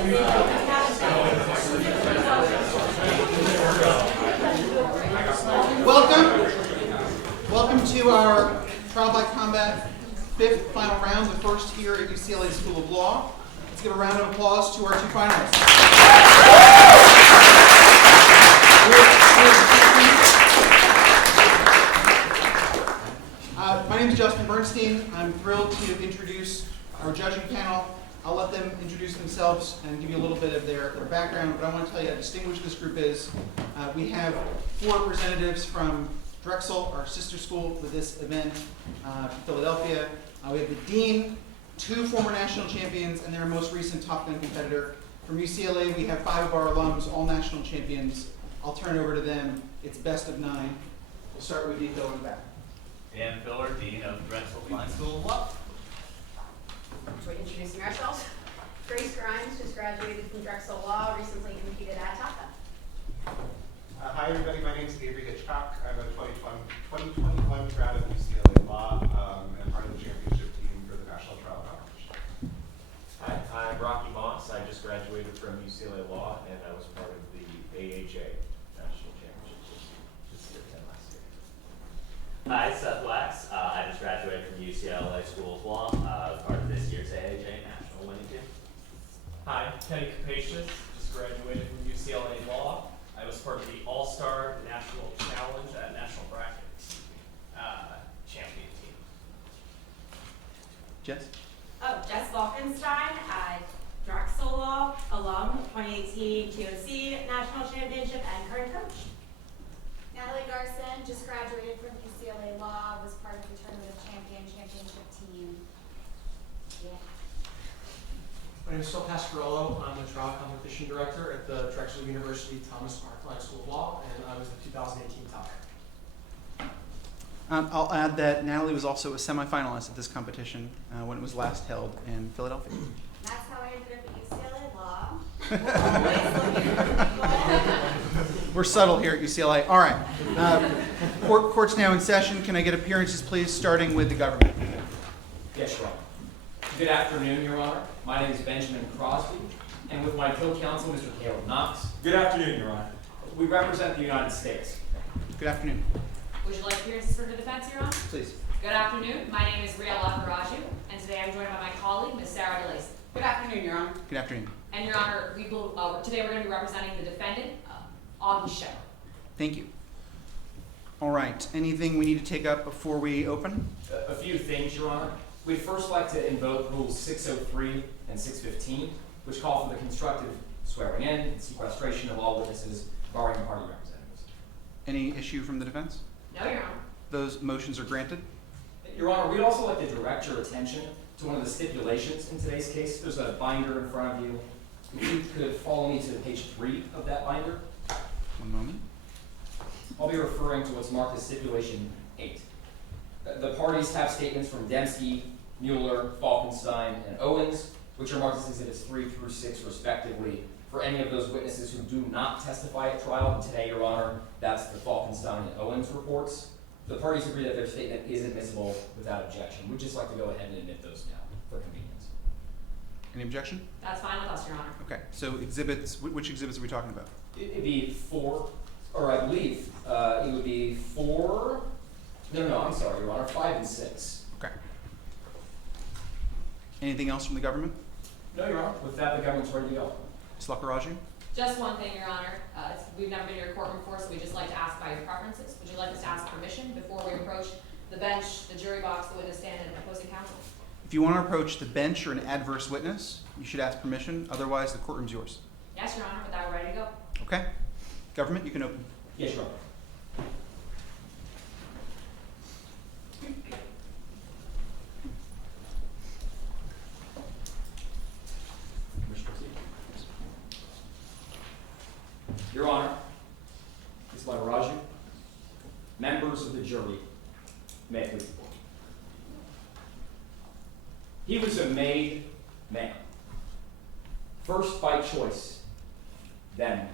Welcome to our Trial by Combat fifth final round, the first here at UCLA School of Law. Let's give a round of applause to our two finalists. My name is Justin Bernstein. I'm thrilled to introduce our judging panel. I'll let them introduce themselves and give you a little bit of their background, but I want to tell you how distinguished this group is. We have 4 representatives from Drexel, our sister school for this event, from Philadelphia. We have the dean, 2 former national champions, and their most recent Top Gun competitor. From UCLA, we have 5 of our alums, all national champions. I'll turn it over to them. It's best of 9. We'll start with Nico in the back. Dan Filler, Dean of Drexel Kline School of Law. We're introducing ourselves. Grace Grimes just graduated from Drexel Law, recently competed at TACA. Hi everybody, my name is Avery Hitchcock. I'm a 2021 grad of UCLA Law and part of the championship team for the National Trial Competition. Hi, I'm Rocky Moss. I just graduated from UCLA Law and I was part of the AHA National Championship this year and last year. Hi, Seth Wax. I just graduated from UCLA School of Law, part of this year's AHA National Winning Team. Hi, Kenny Capacious, just graduated from UCLA Law. I was part of the All-Star National Challenge at National Bracket champion team. Jess? Jess Falkenstein, Drexel Law, alum, 2018 TOC National Championship and current coach. Natalie Garson, just graduated from UCLA Law, was part of the Tournament of Championship team. Yeah. My name is Phil Pasquarello. I'm the trial competition director at the Drexel University Thomas R. Kline School of Law, and I was the 2018 top. I'll add that Natalie was also a semifinalist at this competition when it was last held in Philadelphia. That's how I ended up at UCLA Law. We're subtle here at UCLA. All right. Court's now in session. Can I get appearances, please, starting with the government? Yes, Your Honor. Good afternoon, Your Honor. My name is Benjamin Crosby, and with my co-counsel, Mr. Caleb Knox. Good afternoon, Your Honor. We represent the United States. Good afternoon. Would you like appearances for the defense, Your Honor? Please. Good afternoon. My name is Riya, Lakkaraju, and today I'm joined by my colleague, Ms. Sara. Good afternoon, Your Honor. Good afternoon. And Your Honor, today we're going to be representing the defendant, on the show. Thank you. All right. Anything we need to take up before we open? A few things, Your Honor. We'd first like to invoke Rules 603 and 615, which call for the constructive swearing in and sequestration of all witnesses, barring party representatives. Any issue from the defense? No, Your Honor. Those motions are granted. Your Honor, we'd also like to direct your attention to one of the stipulations in today's case. There's a binder in front of you. If you could follow me to page 3 of that binder. One moment. I'll be referring to what's marked as Stipulation 8. The parties have statements from Dempsky, Mueller, Falkenstein, and Owens, which are marked as Exhibits 3 through 6, respectively, for any of those witnesses who do not testify at trial. And today, Your Honor, that's the Falkenstein and Owens reports. The parties agree that their statement is admissible without objection. We'd just like to go ahead and admit those now for convenience. Any objection? That's fine with us, Your Honor. Okay. So exhibits, which exhibits are we talking about? It'd be 4, or I believe it would be 4. No, I'm sorry, Your Honor, 5 and 6. Okay. Anything else from the government? No, Your Honor. With that, the government's ready to go. Ms. Lakkaraju? Just one thing, Your Honor. We've never been to your courtroom before, so we just like to ask by your preferences. Would you like us to ask permission before we approach the bench, the jury box, the witness stand, and opposing counsel? If you want to approach the bench or an adverse witness, you should ask permission. Otherwise, the courtroom's yours. Yes, Your Honor. With that, we're ready to go. Okay. Government, you can open. Yes, Your Honor. Your Honor, Ms. Lakkaraju, members of the jury, may I please report. He was a made man, first by choice, then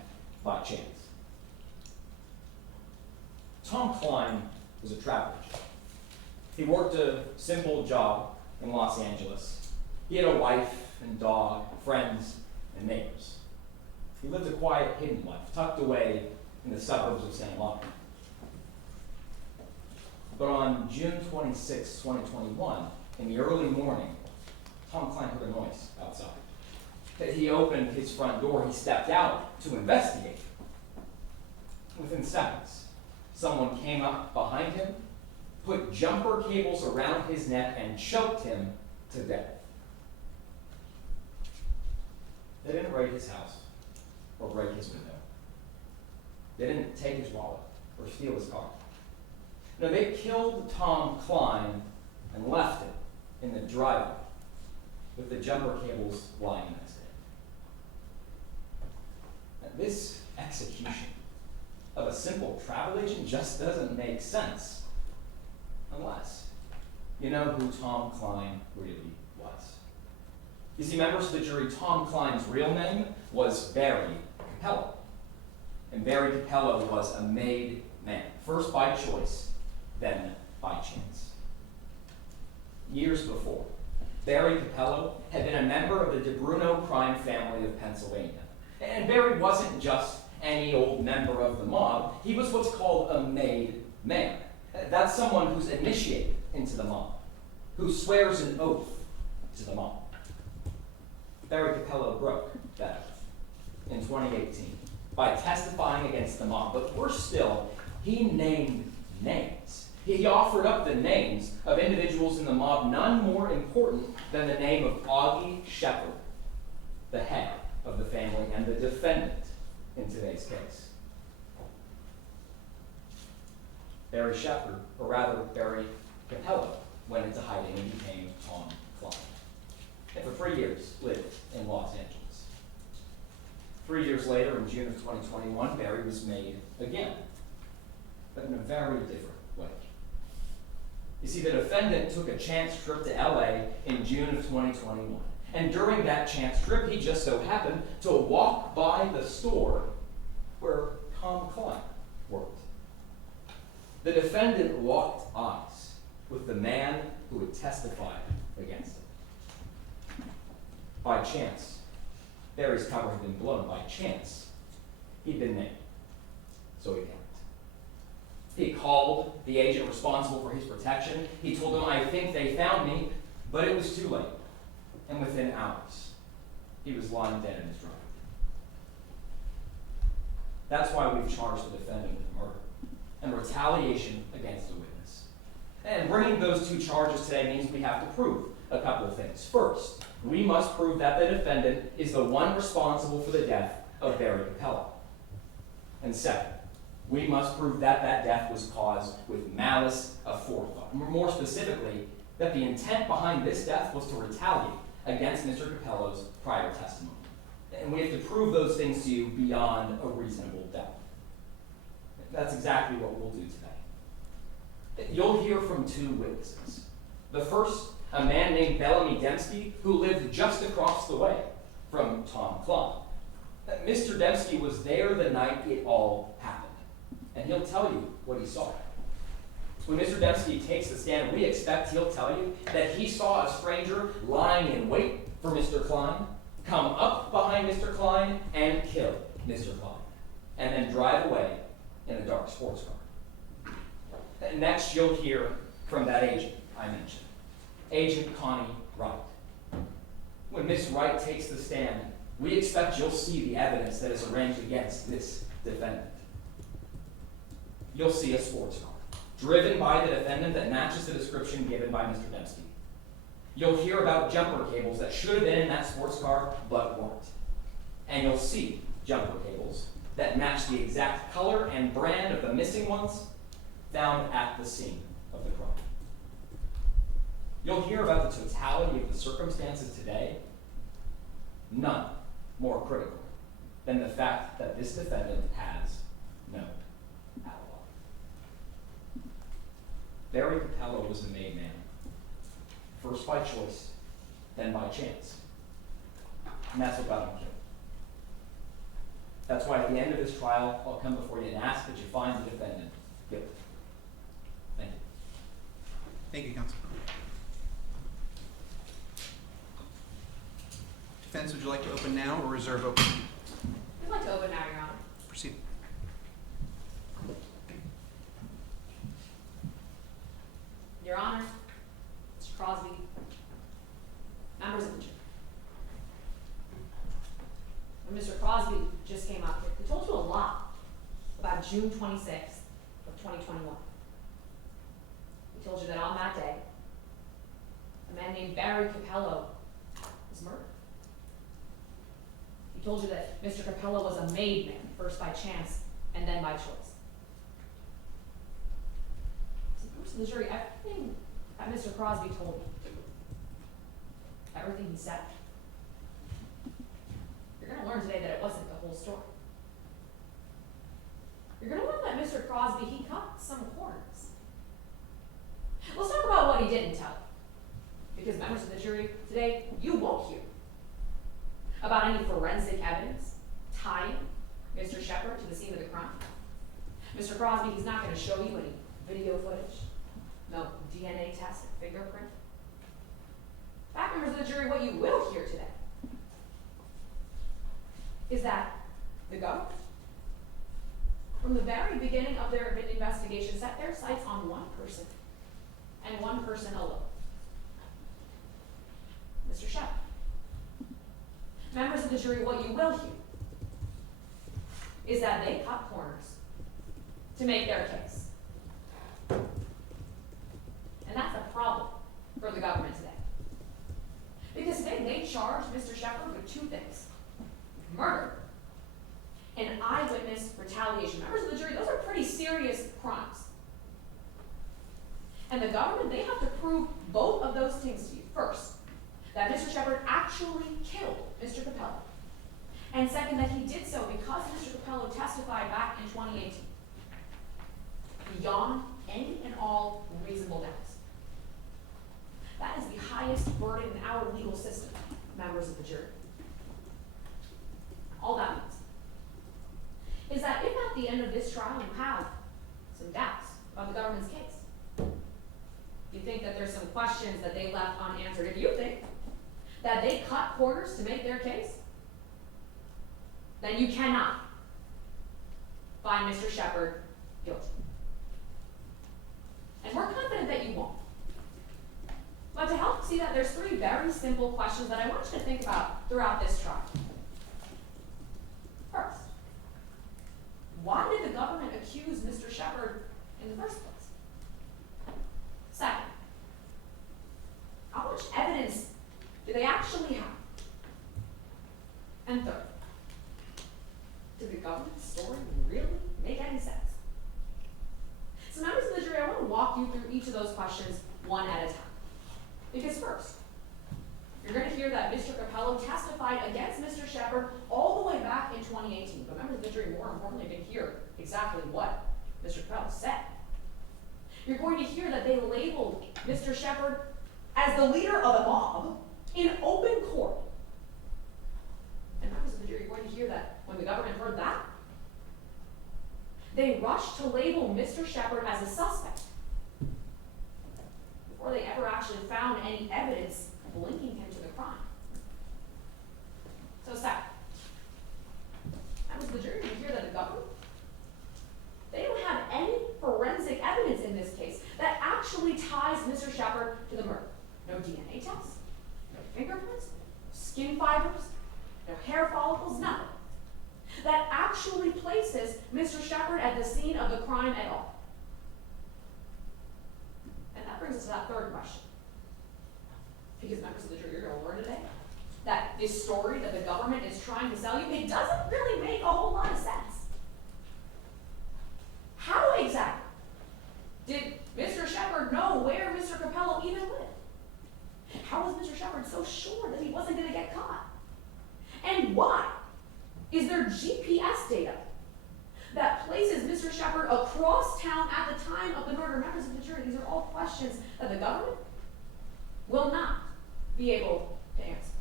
by chance. Tom Kline was a travel agent. He worked a simple job in Los Angeles. He had a wife and dog, friends, and neighbors. He lived a quiet, hidden life, tucked away in the suburbs of St. Louis. But on June 26, 2021, in the early morning, Tom Kline heard a noise outside. He opened his front door, he stepped out to investigate. Within seconds, someone came up behind him, put jumper cables around his neck, and choked him to death. They didn't raid his house or break his window. They didn't take his wallet or steal his car. No, they killed Tom Kline and left it in the driveway with the jumper cables lying next to it. Now, this execution of a simple travel agent just doesn't make sense unless you know who Tom Kline really was. You see, members of the jury, Tom Kline's real name was Barry Capello. And Barry Capello was a made man, first by choice, then by chance. Years before, Barry Capello had been a member of the DeBruno crime family of Pennsylvania. And Barry wasn't just any old member of the mob, he was what's called a made man. That's someone who's initiated into the mob, who swears an oath to the mob. Barry Capello broke that oath in 2018 by testifying against the mob. But worse still, he named names. He offered up the names of individuals in the mob, none more important than the name of Augie Shepard, the head of the family and the defendant in today's case. Barry Shepard, or rather Barry Capello, went into hiding and became Tom Kline. And for 3 years lived in Los Angeles. 3 years later, in June of 2021, Barry was made again, but in a very different way. You see, the defendant took a chance trip to LA in June of 2021. And during that chance trip, he just so happened to walk by the store where Tom Kline worked. The defendant locked eyes with the man who had testified against him. By chance, Barry's cover had been blown. By chance, he'd been named. So he panicked. He called the agent responsible for his protection. He told him, "I think they found me," but it was too late. And within hours, he was lying dead in his driveway. That's why we've charged the defendant with murder and retaliation against a witness. And bringing those two charges today means we have to prove a couple of things. First, we must prove that the defendant is the one responsible for the death of Barry Capello. And second, we must prove that that death was caused with malice aforethought. More specifically, that the intent behind this death was to retaliate against Mr. Capello's prior testimony. And we have to prove those things to you beyond a reasonable doubt. That's exactly what we'll do today. You'll hear from two witnesses. The first, a man named Bellamy Dempsky, who lived just across the way from Tom Kline. Mr. Dempsky was there the night it all happened, and he'll tell you what he saw. When Mr. Dempsky takes the stand, we expect he'll tell you that he saw a stranger lying in wait for Mr. Kline, come up behind Mr. Kline, and kill Mr. Kline, and then drive away in a dark sports car. Next, you'll hear from that agent I mentioned, Agent Connie Wright. When Miss Wright takes the stand, we expect you'll see the evidence that is arranged against this defendant. You'll see a sports car driven by the defendant that matches the description given by Mr. Dempsky. You'll hear about jumper cables that should have been in that sports car but weren't. And you'll see jumper cables that match the exact color and brand of the missing ones found at the scene of the crime. You'll hear about the totality of the circumstances today, none more critical than the fact that this defendant has no alibi. Barry Capello was a made man, first by choice, then by chance. And that's what got him killed. That's why at the end of this trial, I'll come before you and ask that you find the defendant guilty. Thank you. Thank you, counsel. defense, would you like to open now or reserve open? We'd like to open now, Your Honor. Proceed. Your Honor, Mr. Crosby, members of the jury. When Mr. Crosby just came up here, he told you a lot about June 26th of 2021. He told you that on that day, a man named Barry Capello was murdered. He told you that Mr. Capello was a made man, first by chance and then by choice. So, members of the jury, everything that Mr. Crosby told you, everything he said, you're going to learn today that it wasn't the whole story. You're going to learn that Mr. Crosby, he cut some corners. Let's talk about what he didn't tell you. Because members of the jury, today, you won't hear about any forensic evidence tying Mr. Shepard to the scene of the crime. Mr. Crosby, he's not going to show you any video footage, no DNA test or fingerprint. In fact, members of the jury, what you will hear today is that the government, from the very beginning of their investigation, set their sights on one person and one person alone. Mr. Shepard. Members of the jury, what you will hear is that they cut corners to make their case. And that's a problem for the government today. Because today they charged Mr. Shepard with two things: murder and eyewitness retaliation. Members of the jury, those are pretty serious crimes. And the government, they have to prove both of those things to you. First, that Mr. Shepard actually killed Mr. Capello. And second, that he did so because Mr. Capello testified back in 2018, beyond any and all reasonable doubts. That is the highest burden in our legal system, members of the jury. All that means is that if at the end of this trial you have some doubts about the government's case, you think that there's some questions that they left unanswered, if you think that they cut corners to make their case, then you cannot find Mr. Shepard guilty. And we're confident that you won't. But to help see that, there's three very simple questions that I want you to think about throughout this trial. First, why did the government accuse Mr. Shepard in the first place? Second, how much evidence do they actually have? And third, did the government's story really make any sense? So members of the jury, I want to walk you through each of those questions one at a time. Because first, you're going to hear that Mr. Capello testified against Mr. Shepard all the way back in 2018. But members of the jury, more importantly, did hear exactly what Mr. Capello said. You're going to hear that they labeled Mr. Shepard as the leader of a mob in open court. And members of the jury, you're going to hear that when the government heard that, they rushed to label Mr. Shepard as a suspect before they ever actually found any evidence linking him to the crime. So second, members of the jury, you hear that the government, they don't have any forensic evidence in this case that actually ties Mr. Shepard to the murder. No DNA tests, no fingerprints, no skin fibers, no hair follicles, nothing. That actually places Mr. Shepard at the scene of the crime at all. And that brings us to that third question. Because members of the jury, you're going to learn today that this story that the government is trying to sell you, it doesn't really make a whole lot of sense. How exactly did Mr. Shepard know where Mr. Capello even lived? How was Mr. Shepard so sure that he wasn't going to get caught? And why is there GPS data that places Mr. Shepard across town at the time of the murder? Members of the jury, these are all questions that the government will not be able to answer.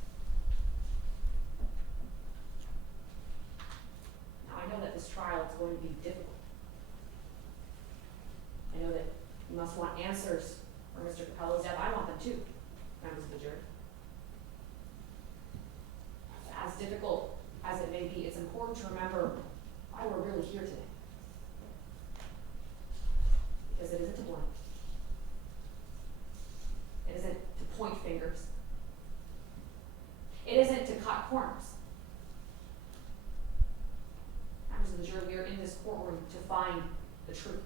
Now, I know that this trial is going to be difficult. I know that you must want answers for Mr. Capello's death. I want them too, members of the jury. may be, it's important to remember why we're really here today. Because it isn't to blame. It isn't to point fingers. It isn't to cut corners. Members of the jury, we are in this courtroom to find the truth.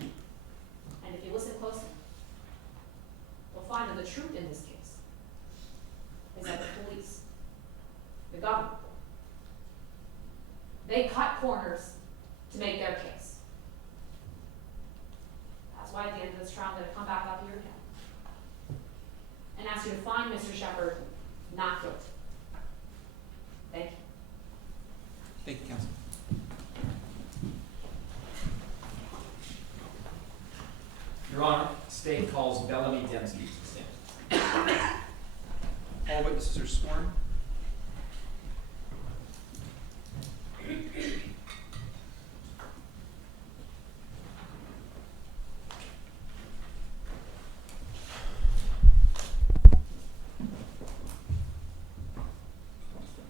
And if you listen closely, you'll find that the truth in this case is that the police, the government, they cut corners to make their case. That's why at the end of this trial, I'm going to come back up here again and ask you to find Mr. Shepard not guilty. Thank you. Thank you, counsel. Your Honor, State calls Bellamy Dempsky to the stand. All witnesses are sworn.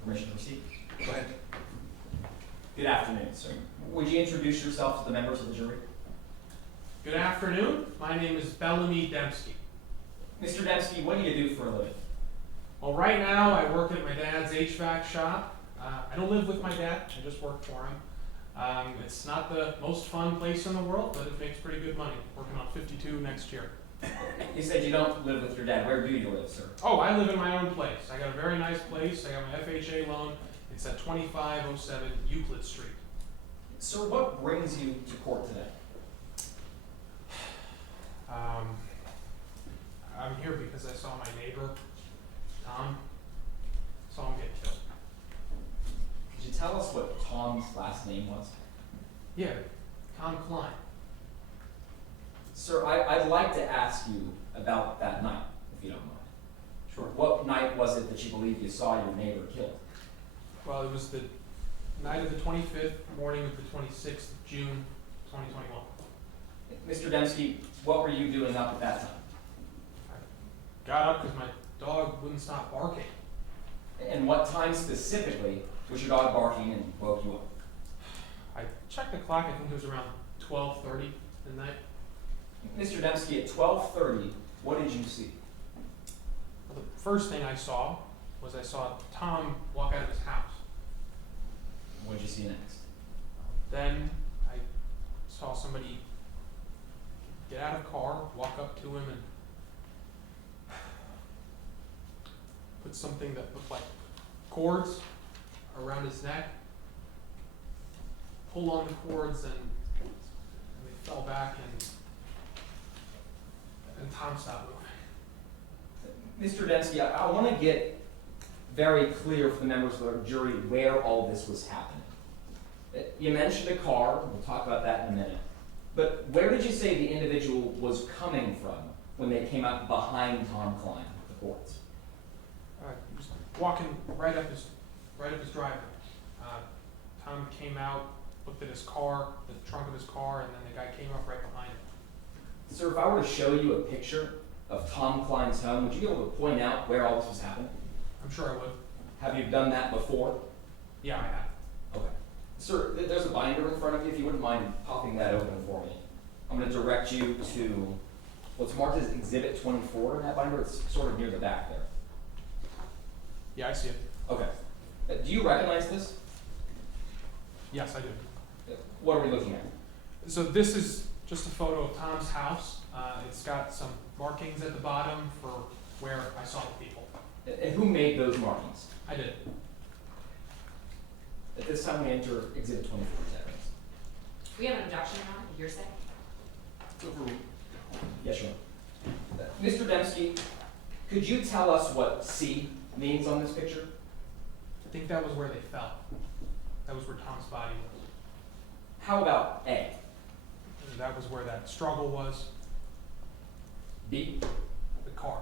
Permission to proceed? Go ahead. Good afternoon, sir. Would you introduce yourself to the members of the jury? Good afternoon. My name is Bellamy Dempsky. Mr. Dempsky, what do you do for a living? Well, right now I work at my dad's HVAC shop. I don't live with my dad. I just work for him. It's not the most fun place in the world, but it makes pretty good money. Working on 52 next year. You said you don't live with your dad. Where do you live, sir? Oh, I live in my own place. I got a very nice place. I got my FHA loan. It's at 2507 Euclid Street. Sir, what brings you to court today? I'm here because I saw my neighbor, Tom. Saw him get killed. Could you tell us what Tom's last name was? Yeah, Tom Kline. Sir, I'd like to ask you about that night, if you don't mind. Sure. What night was it that you believe you saw your neighbor killed? Well, it was the night of the 25th, morning of the 26th of June, 2021. Mr. Dempsky, what were you doing up at that time? I got up because my dog wouldn't stop barking. And what time specifically was your dog barking and woke you up? I checked the clock, I think it was around 12:30 at night. Mr. Dempsky, at 12:30, what did you see? Well, the first thing I saw was Tom walk out of his house. What did you see next? Then I saw somebody get out of the car, walk up to him, and put something that looked like cords around his neck, pull on the cords, and they fell back, and Tom stopped moving. Mr. Dempsky, I want to get very clear for the members of the jury where all this was happening. You mentioned a car, we'll talk about that in a minute, but where did you say the individual was coming from when they came up behind Tom Kline with the cords? He was walking right up his driveway. Tom came out, looked at his car, the trunk of his car, and then the guy came up right behind him. Sir, if I were to show you a picture of Tom Kline's home, would you be able to point out where all this was happening? I'm sure I would. Have you done that before? Yeah, I have. Okay. Sir, there's a binder in front of you. If you wouldn't mind popping that open for me. I'm going to direct you to what's marked as Exhibit 24 in that binder. It's sort of near the back there. Yeah, I see it. Okay. Do you recognize this? Yes, I do. What are we looking at? So this is just a photo of Tom's house. It's got some markings at the bottom for where I saw the people. And who made those markings? I did. At this time, we enter Exhibit 24. Is that right? We have an objection now, hearsay. It's overruled. Yes, Your Honor. Mr. Dempsky, could you tell us what C means on this picture? I think that was where they fell. That was where Tom's body was. How about A? And that was where that struggle was. B? The car.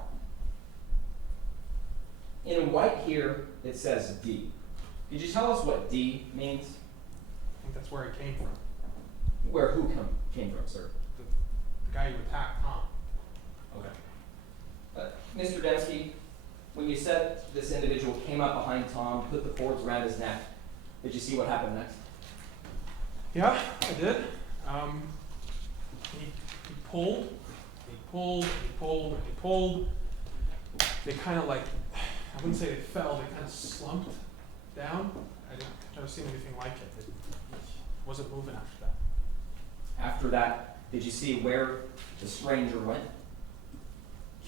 In white here, it says D. Could you tell us what D means? I think that's where it came from. Where who came from, sir? The guy who attacked Tom. Okay. Mr. Dempsky, when you said this individual came up behind Tom, put the cords around his neck, did you see what happened next? Yeah, I did. He pulled. They kind of like, I wouldn't say they fell, they kind of slumped down. I've never seen anything like it. It wasn't moving after that. After that, did you see where the stranger went?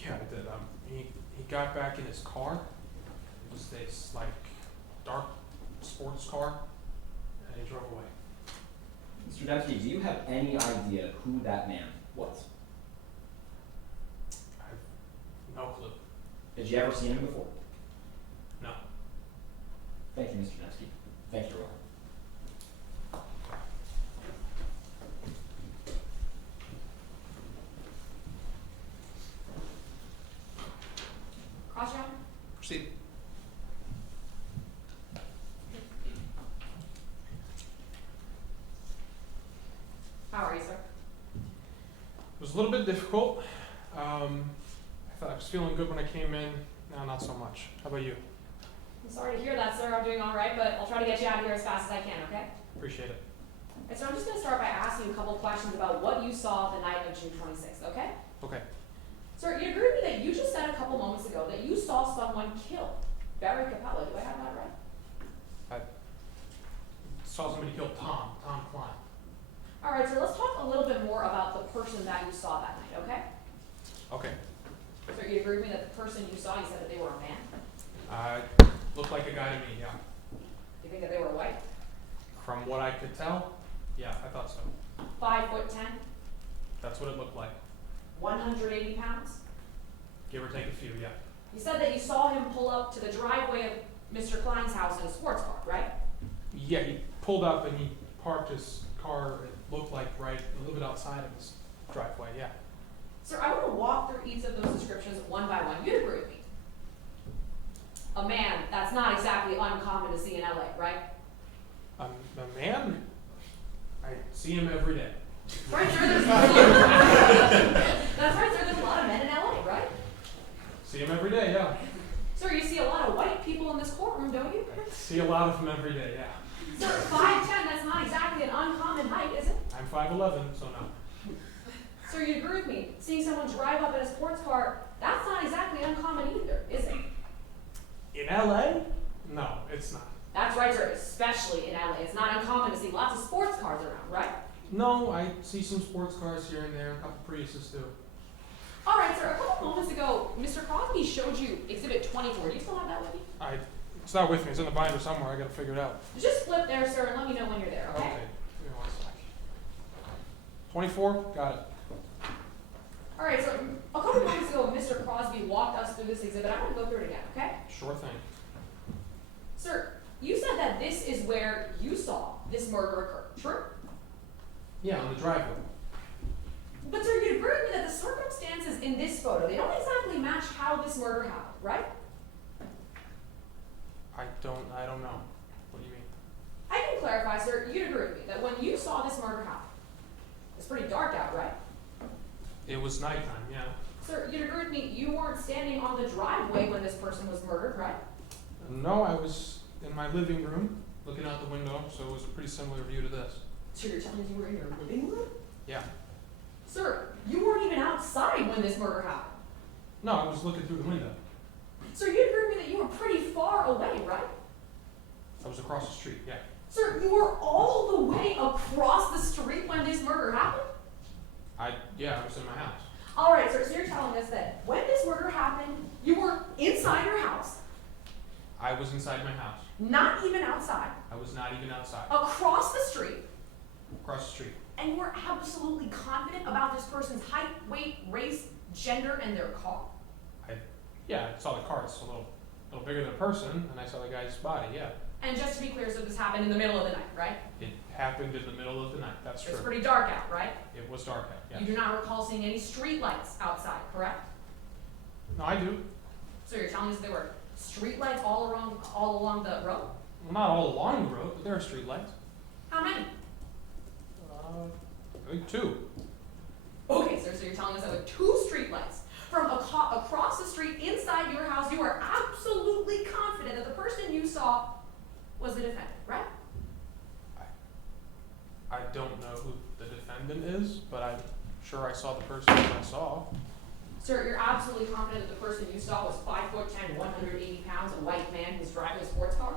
Yeah, I did. He got back in his car. It was this like dark sports car, and he drove away. Mr. Dempsky, do you have any idea who that man was? I have no clue. Did you ever see him before? No. Thank you, Mr. Dempsky. Thank you, Roy. Cross round? Proceed. How are you, sir? It was a little bit difficult. I thought I was feeling good when I came in. Now, not so much. How about you? I'm sorry to hear that, sir. I'm doing all right, but I'll try to get you out of here as fast as I can, okay? Appreciate it. And so I'm just going to start by asking you a couple questions about what you saw the night of June 26th, okay? Okay. Sir, you agree with me that you just said a couple moments ago that you saw someone kill Barry Capella. Do I have that right? I saw somebody kill Tom Kline. All right, sir, let's talk a little bit more about the person that you saw that night, okay? Okay. Sir, you agree with me that the person you saw, you said that they were a man? Looked like a guy to me, yeah. You think that they were white? From what I could tell, yeah, I thought so. 5'10", That's what it looked like. 180 pounds? Give or take a few, yeah. You said that you saw him pull up to the driveway of Mr. Kline's house in a sports car, right? Yeah, he pulled up and he parked his car, it looked like right a little bit outside of his driveway, yeah. Sir, I want to walk through each of those descriptions one by one. You'd agree with me. A man, that's not exactly uncommon to see in LA, right? A man? I see him every day. Right, sir, there's That's right, sir, there's a lot of men in LA, right? See him every day, yeah. Sir, you see a lot of white people in this courtroom, don't you? I see a lot of them every day, yeah. Sir, 5'10", that's not exactly an uncommon height, is it? I'm 5'11", so no. Sir, you agree with me. Seeing someone drive up in a sports car, that's not exactly uncommon either, is it? In LA? No, it's not. That's right, sir, especially in LA. It's not uncommon to see lots of sports cars around, right? No, I see some sports cars here and there, a couple Priuses too. All right, sir, a couple moments ago, Mr. Crosby showed you Exhibit 24. Do you still have that with you? It's not with me, it's in the binder somewhere, I gotta figure it out. Just flip there, sir, and let me know when you're there, okay? Okay, give me 1 sec. 24, got it. All right, so a couple moments ago, Mr. Crosby walked us through this exhibit. I'm going to go through it again, okay? Sure thing. Sir, you said that this is where you saw this murder occur, true? Yeah, on the driveway. But sir, you'd agree with me that the circumstances in this photo, they don't exactly match how this murder happened, right? I don't know. What do you mean? I can clarify, sir. You'd agree with me that when you saw this murder happen, it's pretty dark out, right? It was nighttime, yeah. Sir, you'd agree with me, you weren't standing on the driveway when this person was murdered, right? No, I was in my living room, looking out the window, so it was a pretty similar view to this. So you're telling me you were in your living room? Yeah. Sir, you weren't even outside when this murder happened. No, I was looking through the window. Sir, you'd agree with me that you were pretty far away, right? I was across the street, yeah. Sir, you were all the way across the street when this murder happened? Yeah, I was in my house. All right, sir, so you're telling us that when this murder happened, you were inside your house, I was inside my house. not even outside, I was not even outside. across the street, Across the street. and you were absolutely confident about this person's height, weight, race, gender, and their car. Yeah, I saw the car. It's a little bigger than a person, and I saw the guy's body, yeah. And just to be clear, so this happened in the middle of the night, right? It happened in the middle of the night, that's true. It's pretty dark out, right? It was dark out, yeah. You do not recall seeing any street lights outside, correct? No, I do. So you're telling us there were street lights all along the road? Well, not all along the road, but there are street lights. How many? I think 2. Okay, sir, so you're telling us there were 2 street lights from across the street inside your house, you are absolutely confident that the person you saw was the defendant, right? I don't know who the defendant is, but I'm sure I saw the person that I saw. Sir, you're absolutely confident that the person you saw was 5'10", 180 pounds, a white man who's driving a sports car?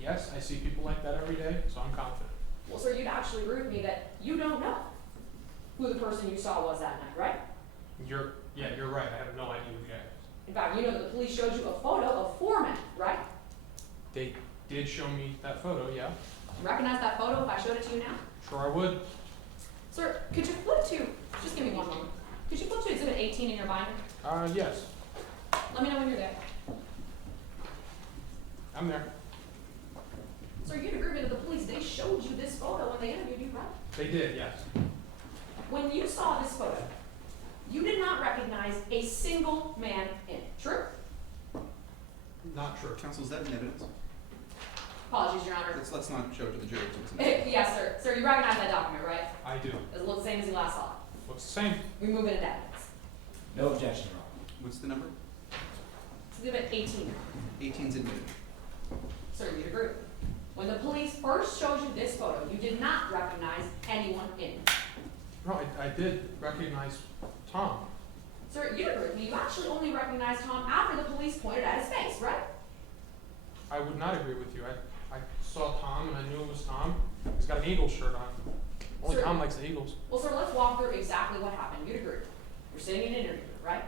Yes, I see people like that every day, so I'm confident. Well, sir, you'd actually agree with me that you don't know who the person you saw was that night, right? You're right. I have no idea who the guy is. In fact, you know that the police showed you a photo of 4 men, right? They did show me that photo, yeah. You recognize that photo if I showed it to you now? Sure I would. Sir, could you flip to, just give me one moment. Could you flip to exhibit 18 in your binder? Yes. Let me know when you're there. I'm there. Sir, you'd agree that the police, they showed you this photo when they interviewed you, right? They did, yes. When you saw this photo, you did not recognize a single man in it, true? Not true. Counsel, is that in evidence? Apologies, Your Honor. Let's not show it to the jury. It's in evidence. Yes, sir. Sir, you recognize that document, right? I do. Does it look the same as you last saw it? Looks the same. We move it into evidence. No objection, Your Honor. What's the number? Exhibit 18. 18's admitted. Sir, you'd agree. When the police first showed you this photo, you did not recognize anyone in it. No, I did recognize Tom. Sir, you'd agree with me. You actually only recognized Tom after the police pointed at his face, right? I would not agree with you. I saw Tom and I knew it was Tom. He's got an Eagles shirt on. Only Sir, Tom likes the Eagles. Well, sir, let's walk through exactly what happened. You'd agree. You're sitting in an interview, right?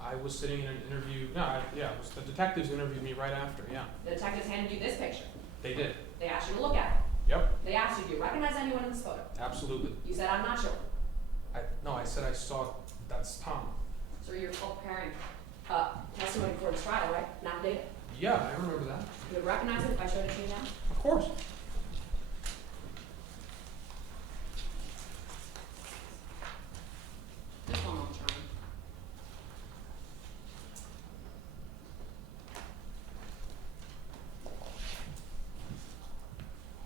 I was sitting in an interview. It was the detectives interviewed me right after, yeah. The detectives handed you this picture. They did. They asked you to look at it. Yep, They asked you, do you recognize anyone in this photo? absolutely. You said, I'm not sure. I said I saw, that's Tom. Sir, you're preparing testimony before this trial, right? Not data. Yeah, I remember that. You would recognize it if I showed it to you now? Of course. Just one moment, Charlie.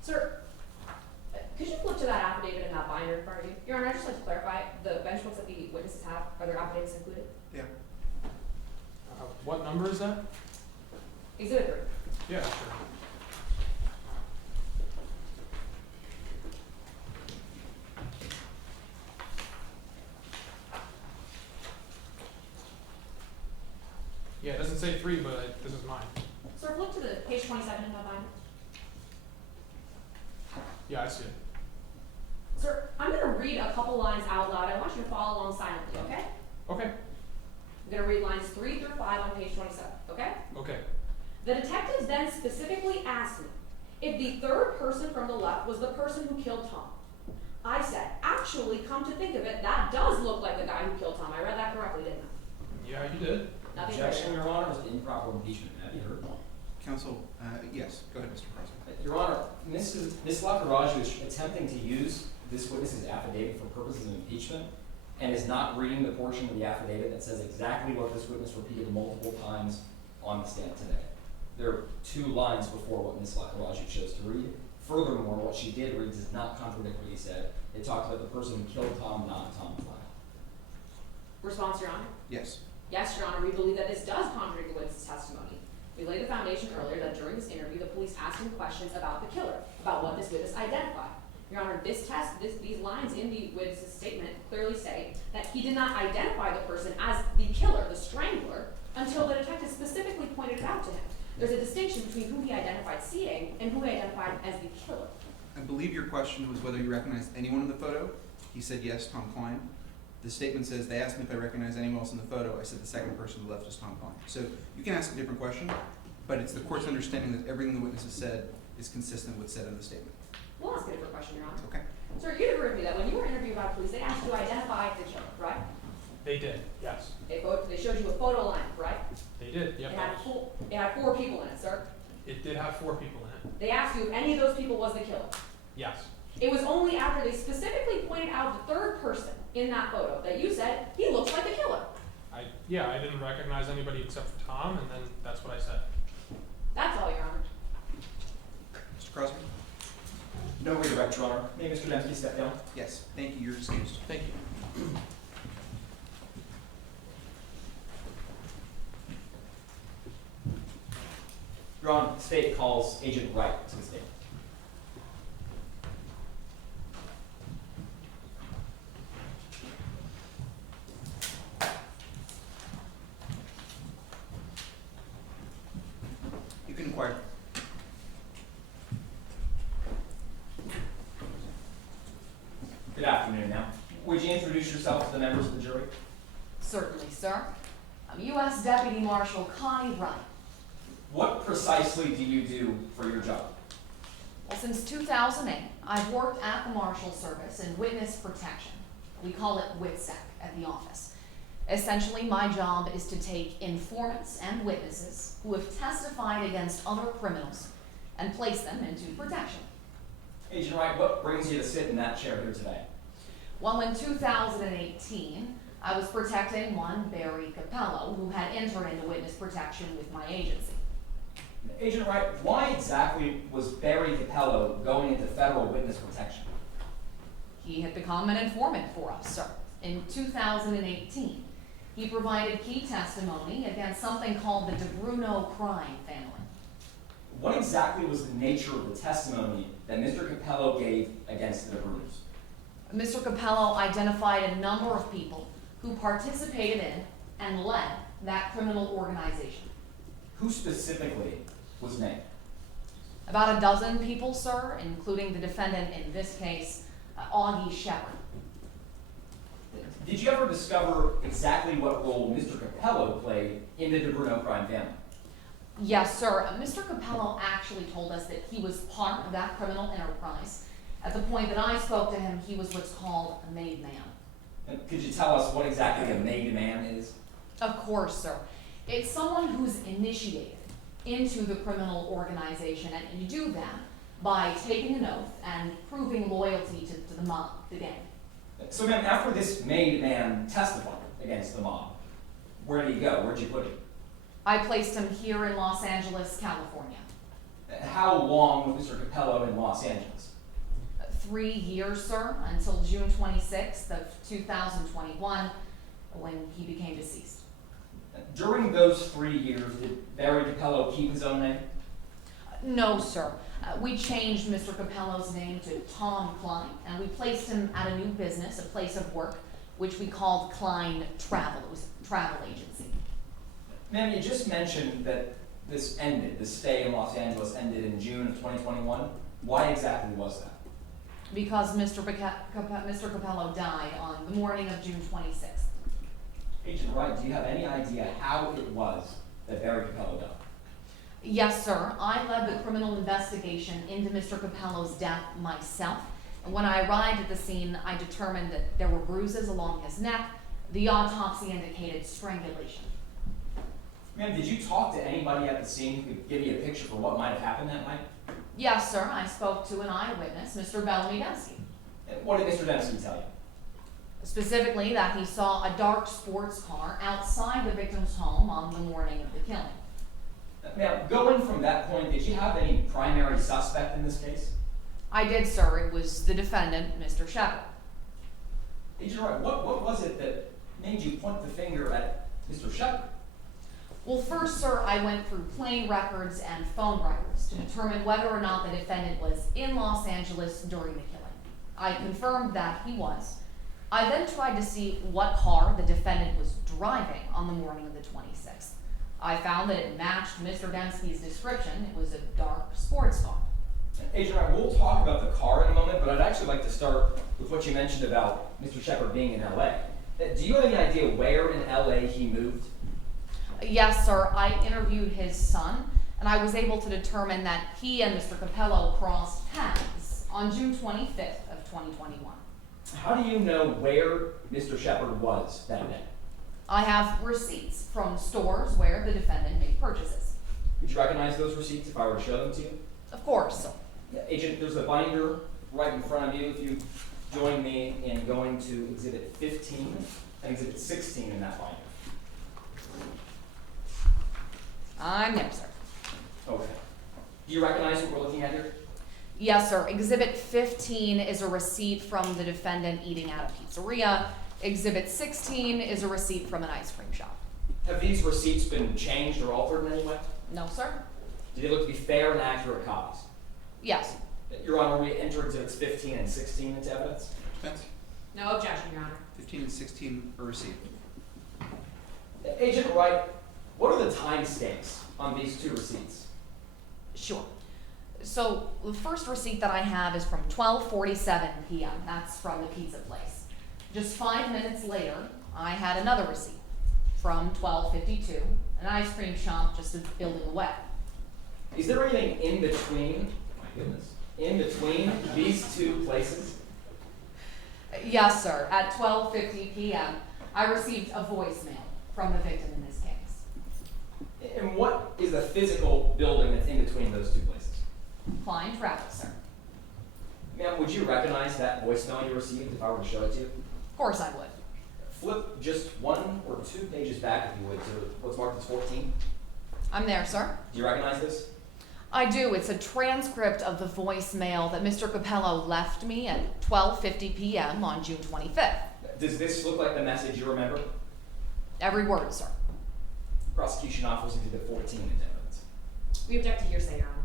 Sir, could you flip to that affidavit in that binder in front of you? Your Honor, I'd just like to clarify, the bench books that the witnesses have, are their affidavits included? Yeah. What number is that? Exhibit 3. Yeah, sure. Yeah, it doesn't say 3, but this is mine. Sir, flip to the page 27 in that binder. Yeah, I see it. Sir, I'm going to read a couple lines out loud. I want you to follow along silently, okay? Okay. I'm going to read lines 3 through 5 on page 27, okay? Okay. The detectives then specifically asked me if the third person from the left was the person who killed Tom. I said, actually, come to think of it, that does look like the guy who killed Tom. I read that correctly, didn't I? Yeah, you did. Nothing Objection, further. Your Honor, was improper impeachment. Have you heard? Counsel, yes. Go ahead, Mr. Crosby. Your Honor, Ms. Lakkaraju is attempting to use this witness's affidavit for purposes of impeachment and is not reading the portion of the affidavit that says exactly what this witness repeated multiple times on the stand today. There are 2 lines before what Ms. Lakkaraju chose to read. Furthermore, what she did read does not contradict what he said. It talks about the person who killed Tom, not Tom Kline. Response, Your Honor? Yes. Yes, Your Honor, we believe that this does contradict the witness's testimony. We laid the foundation earlier that during this interview, the police asked him questions about the killer, about what this witness identified. Your Honor, these lines in the witness's statement clearly say that he did not identify the person as the killer, the strangler, until the detective specifically pointed it out to him. There's a distinction between who he identified seeing and who he identified as the killer. I believe your question was whether you recognized anyone in the photo. He said yes, Tom Kline. The statement says they asked me if I recognize anyone else in the photo. I said the second person to the left is Tom Kline. So you can ask a different question, but it's the court's understanding that everything the witness has said is consistent with said in the statement. We'll ask a different question, Your Honor. Okay. Sir, you'd agree with me that when you were interviewed by police, they asked you to identify the killer, right? They did, yes. They showed you a photo lineup, right? They did, yep. It had 4 people in it, sir. It did have 4 people in it. They asked you if any of those people was the killer. Yes. It was only after they specifically pointed out the third person in that photo that you said, he looks like the killer. I didn't recognize anybody except for Tom, and then that's what I said. That's all, Your Honor. Mr. Crosby? No redirect, Your Honor. May Mr. Dempsky step down? Yes. Thank you. You're excused. Thank you. Your Honor, the state calls Agent Wright to the stand. You can inquire. Good afternoon now. Would you introduce yourself to the members of the jury? Certainly, sir. I'm U.S. Deputy Marshal Connie Wright. What precisely do you do for your job? Well, since 2008, I've worked at the Marshal Service in witness protection. We call it WITSEC at the office. Essentially, my job is to take informants and witnesses who have testified against other criminals and place them into protection. Agent Wright, what brings you to sit in that chair here today? Well, in 2018, I was protecting one Barry Capello, who had entered into witness protection with my agency. Agent Wright, why exactly was Barry Capello going into federal witness protection? He had become an informant for us, sir. In 2018, he provided key testimony against something called the DeBruno crime family. What exactly was the nature of the testimony that Mr. Capello gave against the DeBrunos? Mr. Capello identified a number of people who participated in and led that criminal organization. Who specifically was named? About a dozen people, sir, including the defendant in this case, Augie Shepard. Did you ever discover exactly what role Mr. Capello played in the DeBruno crime family? Yes, sir. Mr. Capello actually told us that he was part of that criminal enterprise. At the point that I spoke to him, he was what's called a made man. And could you tell us what exactly a made man is? Of course, sir. It's someone who's initiated into the criminal organization, and you do that by taking an oath and proving loyalty to the mob, the gang. So then, after this made man testified against the mob, where did he go? Where'd you put him? I placed him here in Los Angeles, California. How long was Mr. Capello in Los Angeles? 3 years, sir, until June 26th of 2021, when he became deceased. During those 3 years, did Barry Capello keep his own name? No, sir. We changed Mr. Capello's name to Tom Kline, and we placed him at a new business, a place of work, which we called Kline Travel. It was a travel agency. Ma'am, you just mentioned that this stay in Los Angeles ended in June of 2021. Why exactly was that? Because Mr. Capello died on the morning of June 26th. Agent Wright, do you have any idea how it was that Barry Capello died? Yes, sir. I led the criminal investigation into Mr. Capello's death myself. And when I arrived at the scene, I determined that there were bruises along his neck. The autopsy indicated strangulation. Ma'am, did you talk to anybody at the scene who could give you a picture for what might have happened that night? Yes, sir. I spoke to an eyewitness, Mr. Dempsky. And what did Mr. Dempsky tell you? Specifically, that he saw a dark sports car outside the victim's home on the morning of the killing. Now, going from that point, did you have any primary suspect in this case? I did, sir. It was the defendant, Mr. Shepard. Agent Wright, what was it that made you point the finger at Mr. Shepard? Well, first, sir, I went through plane records and phone records to determine whether or not the defendant was in Los Angeles during the killing. I confirmed that he was. I then tried to see what car the defendant was driving on the morning of the 26th. I found that it matched Mr. Dempsky's description. It was a dark sports car. Agent Wright, we'll talk about the car in a moment, but I'd actually like to start with what you mentioned about Mr. Shepard being in LA. Do you have any idea where in LA he moved? Yes, sir. I interviewed his son, and I was able to determine that he and Mr. Capello crossed paths on June 25th of 2021. How do you know where Mr. Shepard was that day? I have receipts from stores where the defendant made purchases. Would you recognize those receipts if I were to show them to you? Of course. Yeah, Agent, there's a binder right in front of you. If you join me in going to Exhibit 15 and Exhibit 16 in that binder. I'm there, sir. Okay. Do you recognize what we're looking at here? Yes, sir. Exhibit 15 is a receipt from the defendant eating at a pizzeria. Exhibit 16 is a receipt from an ice cream shop. Have these receipts been changed or altered in any way? No, sir. Did they look to be fair and accurate copies? Yes. Your Honor, we enter exhibits 15 and 16 into evidence. Defense? No objection, Your Honor. 15 and 16 are received. Agent Wright, what are the timestamps on these two receipts? Sure. So the first receipt that I have is from 12:47 p.m. That's from the pizza place. Just 5 minutes later, I had another receipt from 12:52, an ice cream shop just a building away. Is there anything in between, my goodness, in between these two places? Yes, sir. At 12:50 p.m., I received a voicemail from the victim in this case. And what is the physical building that's in between those two places? Kline Travel, sir. Ma'am, would you recognize that voicemail you received if I were to show it to you? Of course I would. Flip just 1 or 2 pages back, if you would, to what's marked as 14. I'm there, sir. Do you recognize this? I do. It's a transcript of the voicemail that Mr. Capello left me at 12:50 p.m. on June 25th. Does this look like the message you remember? Every word, sir. Prosecution offers exhibit 14 into evidence. We object to hearsay, Your Honor.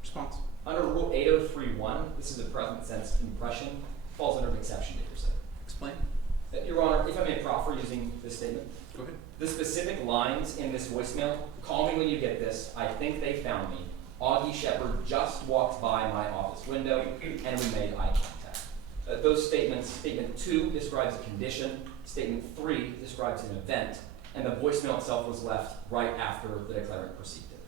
Response? Under Rule 803.1, this is a present sense impression, falls under an exception to hearsay. Explain. Your Honor, if I may proffer using this statement. Go ahead. The specific lines in this voicemail, call me when you get this, I think they found me. Augie Shepard just walked by my office window and we made eye contact. Those statements, statement 2 describes a condition, statement 3 describes an event, and the voicemail itself was left right after the declarant proceeded.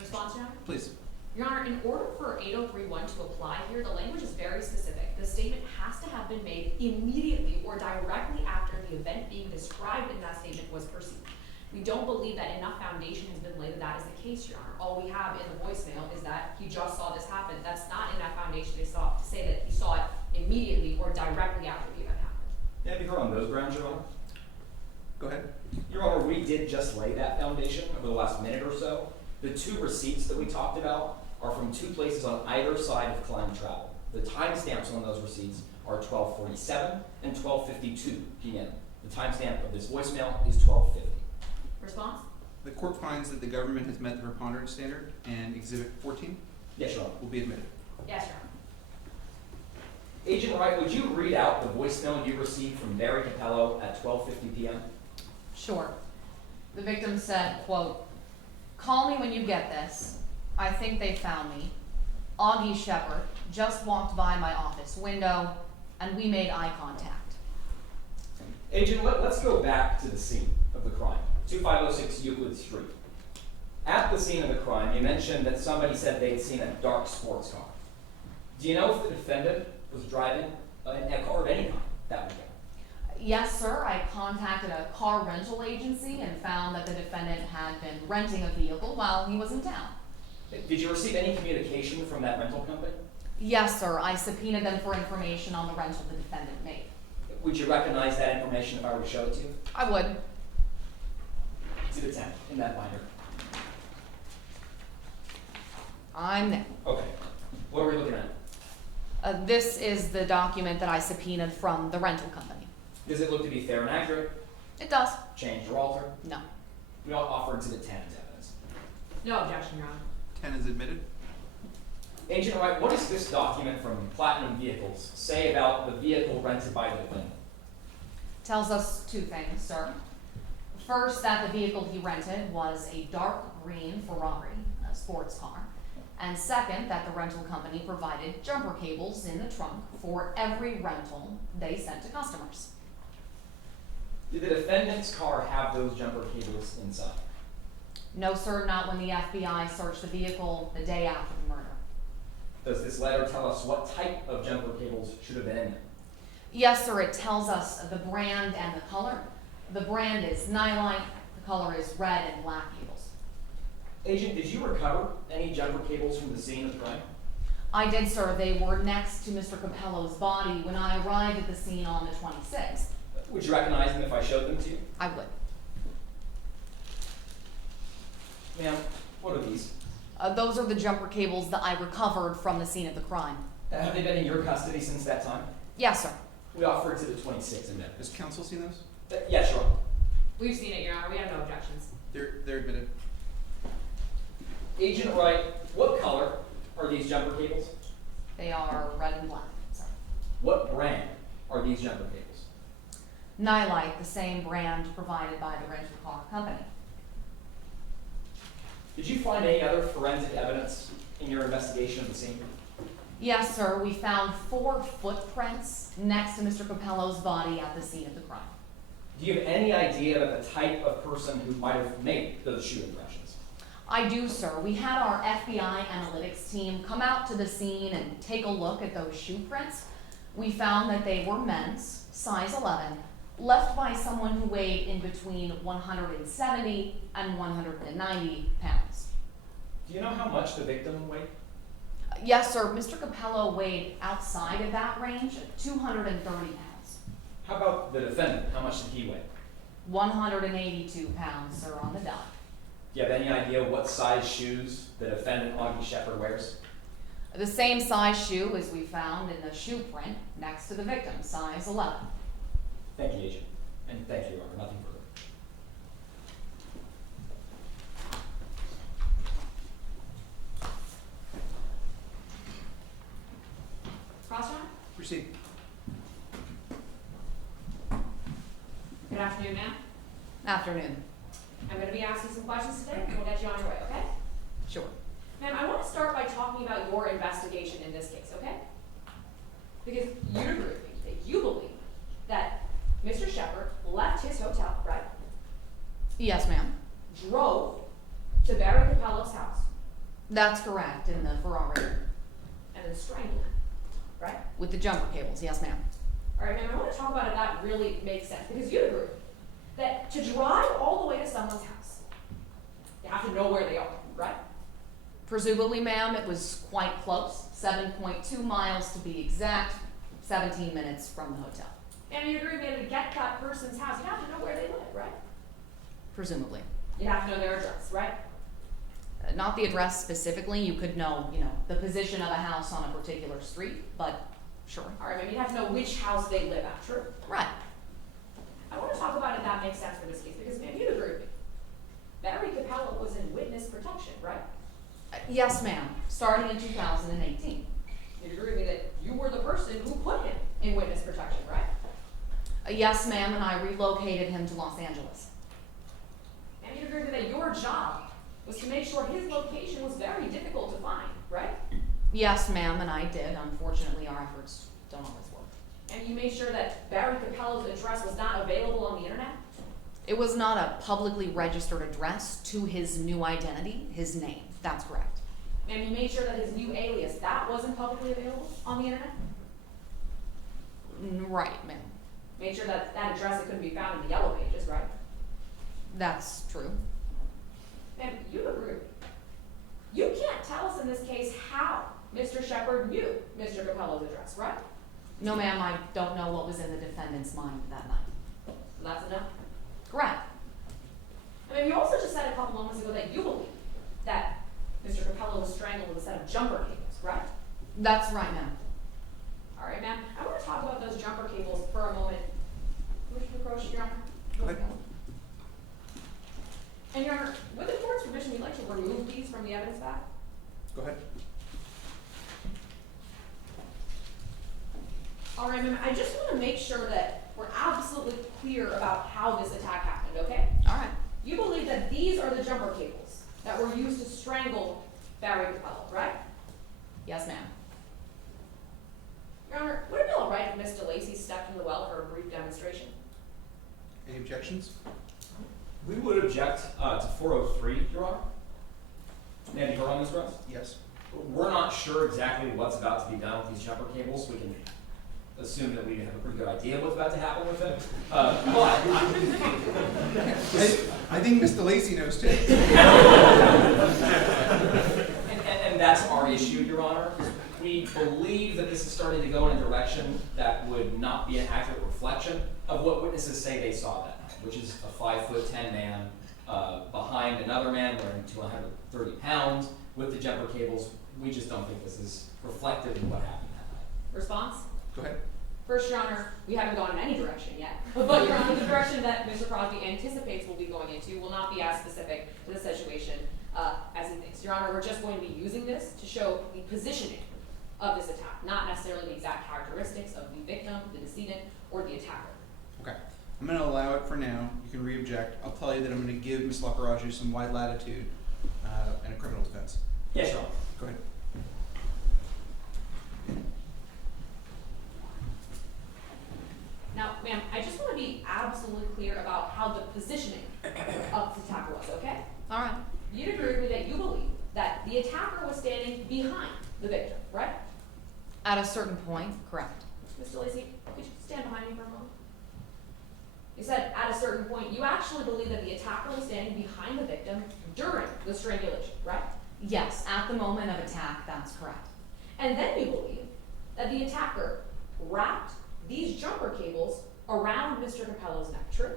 Response, Your Honor? Please. Your Honor, in order for 803.1 to apply here, the language is very specific. The statement has to have been made immediately or directly after the event being described in that statement was perceived. We don't believe that enough foundation has been laid that that is the case, Your Honor. All we have in the voicemail is that he just saw this happen. That's not enough foundation to say that he saw it immediately or directly after the event happened. Yeah, be heard on those grounds, Your Honor. Go ahead. Your Honor, we did just lay that foundation over the last minute or so. The 2 receipts that we talked about are from 2 places on either side of Kline Travel. The timestamps on those receipts are 12:47 and 12:52 p.m. The timestamp of this voicemail is 12:50. Response? The court finds that the government has met the preponderance standard and exhibit 14 Yes, Your Honor. will be admitted. Yes, Your Honor. Agent Wright, would you read out the voicemail you received from Barry Capello at 12:50 p.m.? Sure. The victim said, quote, "Call me when you get this. I think they found me. Augie Shepard just walked by my office window and we made eye contact." Agent, let's go back to the scene of the crime, 2506 Euclid Street. At the scene of the crime, you mentioned that somebody said they had seen a dark sports car. Do you know if the defendant was driving a car of any kind that weekend? Yes, sir. I contacted a car rental agency and found that the defendant had been renting a vehicle while he was in town. Did you receive any communication from that rental company? Yes, sir. I subpoenaed them for information on the rental the defendant made. Would you recognize that information if I were to show it to you? I would. Exhibit 10 in that binder. I'm there. Okay. What are we looking at? This is the document that I subpoenaed from the rental company. Does it look to be fair and accurate? It does. Changed or altered? No. We all offer exhibit 10 as evidence. No objection, Your Honor. 10 is admitted. Agent Wright, what does this document from Platinum Vehicles say about the vehicle rented by the defendant? Tells us 2 things, sir. First, that the vehicle he rented was a dark green Ferrari, a sports car. And second, that the rental company provided jumper cables in the trunk for every rental they sent to customers. Did the defendant's car have those jumper cables inside? No, sir, not when the FBI searched the vehicle the day after the murder. Does this letter tell us what type of jumper cables should have been in there? Yes, sir, it tells us the brand and the color. The brand is nylite, the color is red and black cables. Agent, did you recover any jumper cables from the scene of the crime? I did, sir. They were next to Mr. Capello's body when I arrived at the scene on the 26th. Would you recognize them if I showed them to you? I would. Ma'am, what are these? Those are the jumper cables that I recovered from the scene of the crime. Have they been in your custody since that time? Yes, sir. We offer exhibit 26 in that. Has counsel seen those? Yes, Your Honor. We've seen it, Your Honor. We have no objections. They're admitted. Agent Wright, what color are these jumper cables? They are red and black, sir. What brand are these jumper cables? Nylite, the same brand provided by the rental car company. Did you find any other forensic evidence in your investigation of the scene? Yes, sir. We found 4 footprints next to Mr. Capello's body at the scene of the crime. Do you have any idea about the type of person who might have made those shoe impressions? I do, sir. We had our FBI analytics team come out to the scene and take a look at those shoe prints. We found that they were men's, size 11, left by someone who weighed in between 170 and 190 pounds. Do you know how much the victim weighed? Yes, sir. Mr. Capello weighed outside of that range at 230 pounds. How about the defendant? How much did he weigh? 182 pounds, sir, on the dot. Do you have any idea what size shoes the defendant, Augie Shepard, wears? The same size shoe as we found in the shoe print next to the victim, size 11. Thank you, Agent. And thank you, Your Honor. Nothing further. Cross-run? Proceed. Good afternoon, ma'am. Afternoon. I'm going to be asking some questions today, and we'll get you on your way, okay? Sure. Ma'am, I want to start by talking about your investigation in this case, okay? Because you agree with me that you believe that Mr. Shepard left his hotel, right? Yes, ma'am. Drove to Barry Capello's house, That's correct, in the Ferrari. and then strangled him, right? With the jumper cables, yes, ma'am. All right, ma'am, I want to talk about if that really makes sense, because you agree that to drive all the way to someone's house, you have to know where they are, right? Presumably, ma'am, it was quite close, 7.2 miles to be exact, 17 minutes from the hotel. And you agree that to get that person's house, you have to know where they live, right? Presumably. You have to know their address, right? Not the address specifically, you could know, the position of a house on a particular street, but sure. All right, ma'am, you have to know which house they live at, true? Right. I want to talk about if that makes sense for this case, because, ma'am, you'd agree with me. Barry Capello was in witness protection, right? Yes, ma'am, starting in 2018. You'd agree with me that you were the person who put him in witness protection, right? Yes, ma'am, and I relocated him to Los Angeles. And you'd agree with me that your job was to make sure his location was very difficult to find, right? Yes, ma'am, and I did. Unfortunately, our efforts don't always work. And you made sure that Barry Capello's address was not available on the internet? It was not a publicly registered address to his new identity, his name. That's correct. And you made sure that his new alias, that wasn't publicly available on the internet? Right, ma'am. Made sure that that address, it couldn't be found in the yellow pages, right? That's true. And you agree with me. You can't tell us in this case how Mr. Shepard knew Mr. Capello's address, right? No, ma'am, I don't know what was in the defendant's mind that night. So that's enough. Correct. I mean, you also just said a couple moments ago that you believe that Mr. Capello was strangled with a set of jumper cables, right? That's right, ma'am. All right, ma'am. I want to talk about those jumper cables for a moment. Commissioner Crosby, Your Honor. Go ahead. And Your Honor, with the court's permission, we'd like to remove these from the evidence bag. Go ahead. All right, ma'am. I just want to make sure that we're absolutely clear about how this attack happened, okay? All right. You believe that these are the jumper cables that were used to strangle Barry Capello, right? Yes, ma'am. Your Honor, would it be all right if Ms. DeLacy stepped in the well for a brief demonstration? Any objections? We would object to 403, Your Honor. May I be heard on this, Russ? Yes. We're not sure exactly what's about to be done with these jumper cables. We can assume that we have a pretty good idea what's about to happen with it. But I think Mr. Lacey knows too. and that's our issue, Your Honor. We believe that this is starting to go in a direction that would not be an accurate reflection of what witnesses say they saw that night, which is a 5'10" man behind another man wearing 230 pounds with the jumper cables. We just don't think this is reflective of what happened that night. Response? Go ahead. First, Your Honor, we haven't gone in any direction yet. But, Your Honor, the direction that Mr. Crosby anticipates we'll be going into will not be as specific to the situation as he thinks. Your Honor, we're just going to be using this to show the positioning of this attack, not necessarily the exact characteristics of the victim, the decedent, or the attacker. Okay. I'm going to allow it for now. You can re-object. I'll tell you that I'm going to give Ms. Lakkaraju some wide latitude and a criminal defense. Yes, Your Honor. Go ahead. Now, ma'am, I just want to be absolutely clear about how the positioning of the attacker was, okay? All right. You'd agree with me that you believe that the attacker was standing behind the victim, right? At a certain point, correct. Mr. Lacey, could you stand behind me for a moment? You said at a certain point, you actually believe that the attacker was standing behind the victim during the strangulation, right? Yes, at the moment of attack, that's correct. And then you believe that the attacker wrapped these jumper cables around Mr. Capello's neck, true?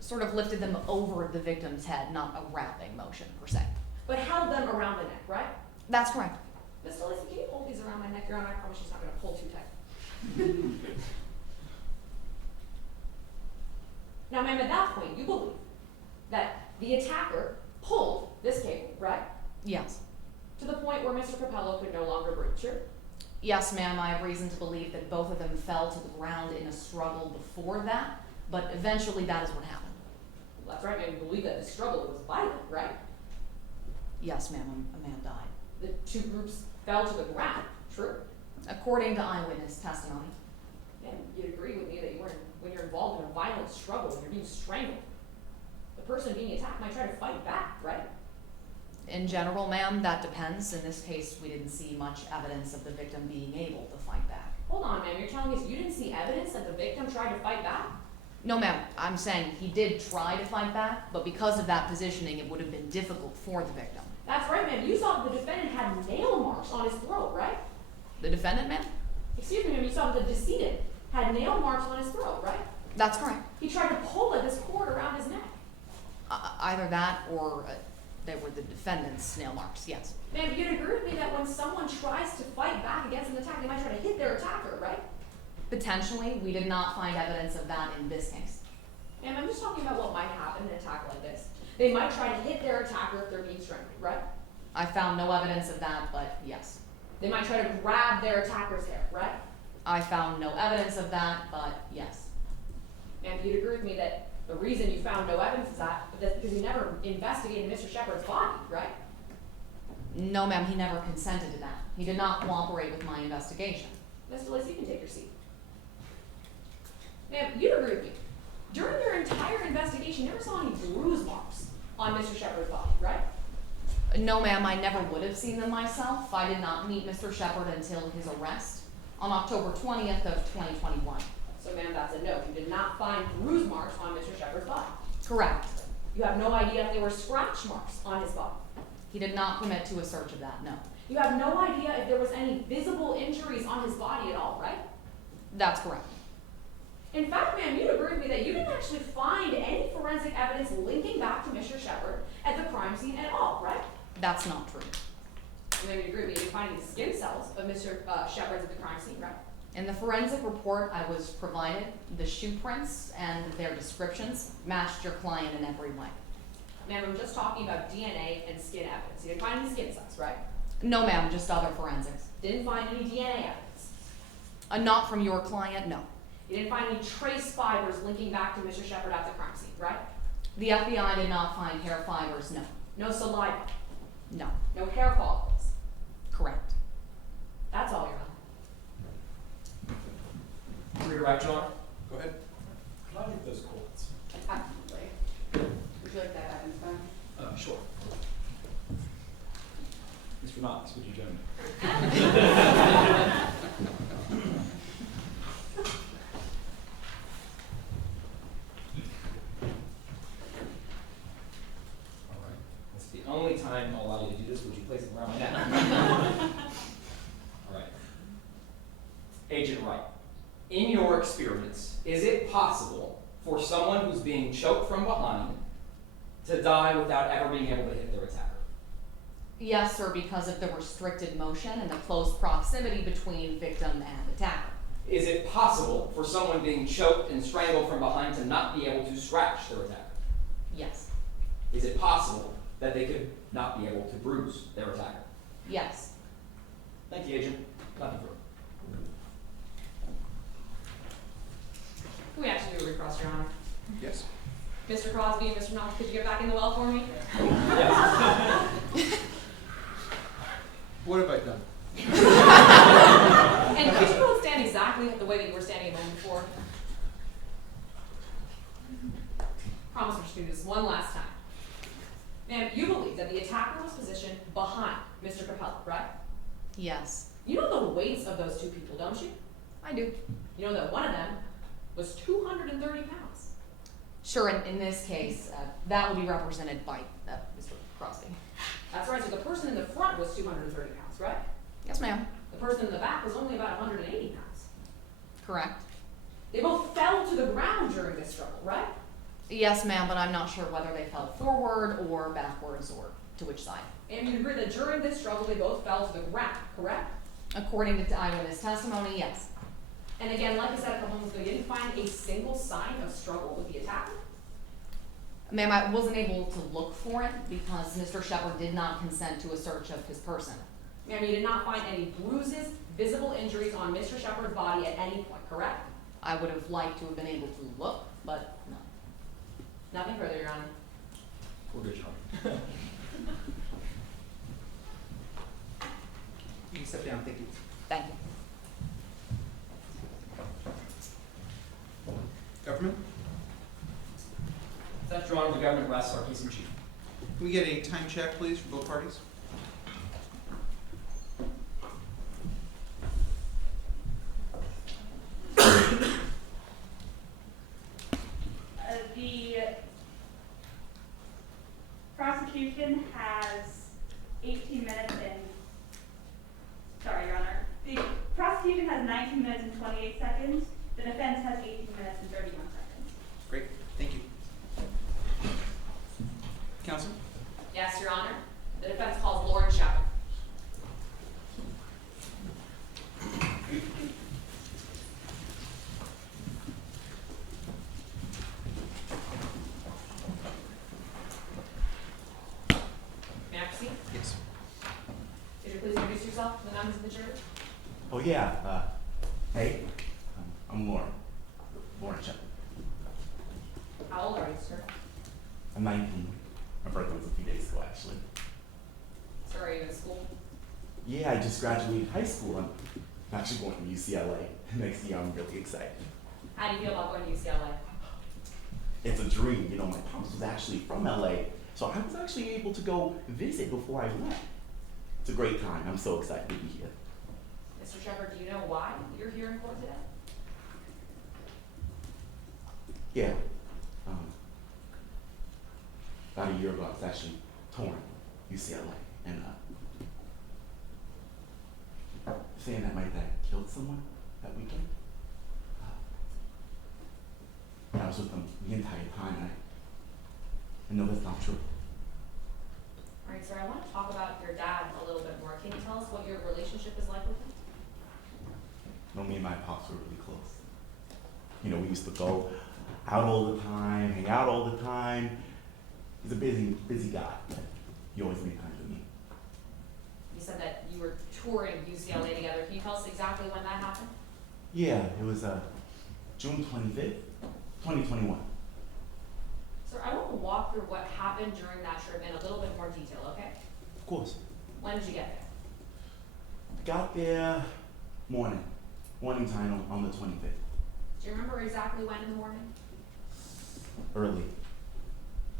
Sort of lifted them over the victim's head, not a wrapping motion per se. But held them around the neck, right? That's correct. Mr. Lacey, can you hold these around my neck? Your Honor, I promise she's not going to pull too tight. Now, ma'am, at that point, you believe that the attacker pulled this cable, right? Yes. To the point where Mr. Capello could no longer breathe, true? Yes, ma'am, I have reason to believe that both of them fell to the ground in a struggle before that, but eventually that is what happened. Well, that's right, ma'am. You believe that the struggle was violent, right? Yes, ma'am, a man died. The two groups fell to the ground, true? According to eyewitness testimony. Ma'am, you'd agree with me that when you're involved in a violent struggle, when you're being strangled, the person being attacked might try to fight back, right? In general, ma'am, that depends. In this case, we didn't see much evidence of the victim being able to fight back. Hold on, ma'am. You're telling us you didn't see evidence that the victim tried to fight back? No, ma'am, I'm saying he did try to fight back, but because of that positioning, it would have been difficult for the victim. That's right, ma'am. You saw that the defendant had nail marks on his throat, right? The defendant, ma'am? Excuse me, ma'am. You saw that the decedent had nail marks on his throat, right? That's correct. He tried to pull at this cord around his neck. Either that or they were the defendant's nail marks, yes. Ma'am, you'd agree with me that when someone tries to fight back against an attack, they might try to hit their attacker, right? Potentially, we did not find evidence of that in this case. Ma'am, I'm just talking about what might happen in an attack like this. They might try to hit their attacker if they're being strangled, right? I found no evidence of that, but yes. They might try to grab their attacker's hair, right? I found no evidence of that, but yes. Ma'am, you'd agree with me that the reason you found no evidence of that is because you never investigated Mr. Shepard's body, right? No, ma'am, he never consented to that. He did not cooperate with my investigation. Mr. Lacey, you can take your seat. Ma'am, you'd agree with me. During your entire investigation, you never saw any bruise marks on Mr. Shepard's body, right? No, ma'am, I never would have seen them myself. I did not meet Mr. Shepard until his arrest on October 20th of 2021. So, ma'am, that's a no. You did not find bruise marks on Mr. Shepard's body. Correct. You have no idea if there were scratch marks on his body. He did not commit to a search of that, no. You have no idea if there was any visible injuries on his body at all, right? That's correct. In fact, ma'am, you'd agree with me that you didn't actually find any forensic evidence linking back to Mr. Shepard at the crime scene at all, right? That's not true. And then you'd agree with me, you didn't find any skin cells of Mr. Shepard's at the crime scene, right? In the forensic report I was provided, the shoe prints and their descriptions matched your client in every way. Ma'am, I'm just talking about DNA and skin evidence. You didn't find any skin cells, right? No, ma'am, just other forensics. Didn't find any DNA evidence. Not from your client, no. You didn't find any trace fibers linking back to Mr. Shepard at the crime scene, right? The FBI did not find hair fibers, no. No saliva. No. No hair follicles. Correct. That's all, Your Honor. Redirect, Your Honor. Go ahead. Can I get those cords? Absolutely. Would you like that evidence back? Sure. Mr. Knox, would you join me? All right. That's the only time I'll allow you to do this. Would you place it around my neck? All right. Agent Wright, in your experience, is it possible for someone who's being choked from behind to die without ever being able to hit their attacker? Yes, sir, because of the restricted motion and the close proximity between victim and attacker. Is it possible for someone being choked and strangled from behind to not be able to scratch their attacker? Yes. Is it possible that they could not be able to bruise their attacker. Yes. Thank you, Agent. Nothing further. Can we actually do a recross, Your Honor? Yes. Mr. Crosby and Mr. Knox, could you get back in the well for me? What have I done? And could you both stand exactly the way that you were standing a moment before? Promise, Mr. Students, one last time. Ma'am, you believe that the attacker was positioned behind Mr. Capella, right? Yes, You know the weights of those two people, don't you? I do. You know that one of them was 230 pounds. Sure, in this case, that would be represented by Mr. Crosby. That's right, so the person in the front was 230 pounds, right? Yes, ma'am. The person in the back was only about 180 pounds. Correct. They both fell to the ground during this struggle, right? Yes, ma'am, but I'm not sure whether they fell forward or backwards or to which side. And you agree that during this struggle they both fell to the ground, correct? According to eyewitness testimony, yes. And again, like I said a couple moments ago, you didn't find a single sign of struggle with the attacker? Ma'am, I wasn't able to look for it because Mr. Shepard did not consent to a search of his person. Ma'am, you did not find any bruises, visible injuries on Mr. Shepard's body at any point, correct? I would have liked to have been able to look, but no. Nothing further, Your Honor. We're good, Your Honor. You can step down, thank you. Thank you. Government? Thank you, Your Honor. The government rests our case in chief. Can we get a time check, please, for both parties? The prosecution has 18 minutes and, sorry, Your Honor. The prosecution has 19 minutes and 28 seconds. The defense has 18 minutes and 31 seconds. Great, thank you. Counsel? Yes, Your Honor. The defense calls Lauren Shepard. May I proceed? Yes. Could you please introduce yourself to the members of the jury? Oh yeah, hey, I'm Lauren Shepard. How old are you, sir? I'm 19. My birthday was a few days ago, actually. Sir, are you in school? Yeah, I just graduated high school. I'm actually going to UCLA next year. I'm really excited. How do you feel about going to UCLA? It's a dream. You know, my pops was actually from LA, so I was actually able to go visit before I went. It's a great time. I'm so excited to be here. Mr. Shepard, do you know why you're here in court today? Yeah. About a year ago, I was actually torn UCLA, and saying that my dad killed someone that weekend. I was with them the entire time, and I know that's not true. All right, sir, I want to talk about your dad a little bit more. Can you tell us what your relationship is like with him? You know, me and my pops were really close. You know, we used to go out all the time, hang out all the time. He's a busy guy, but he always made time for me. You said that you were touring UCLA together. Can you tell us exactly when that happened? Yeah, it was June 25th, 2021. Sir, I want to walk through what happened during that trip in a little bit more detail, okay? Of course. When did you get there? I got there morning time on the 25th. Do you remember exactly when in the morning? Early.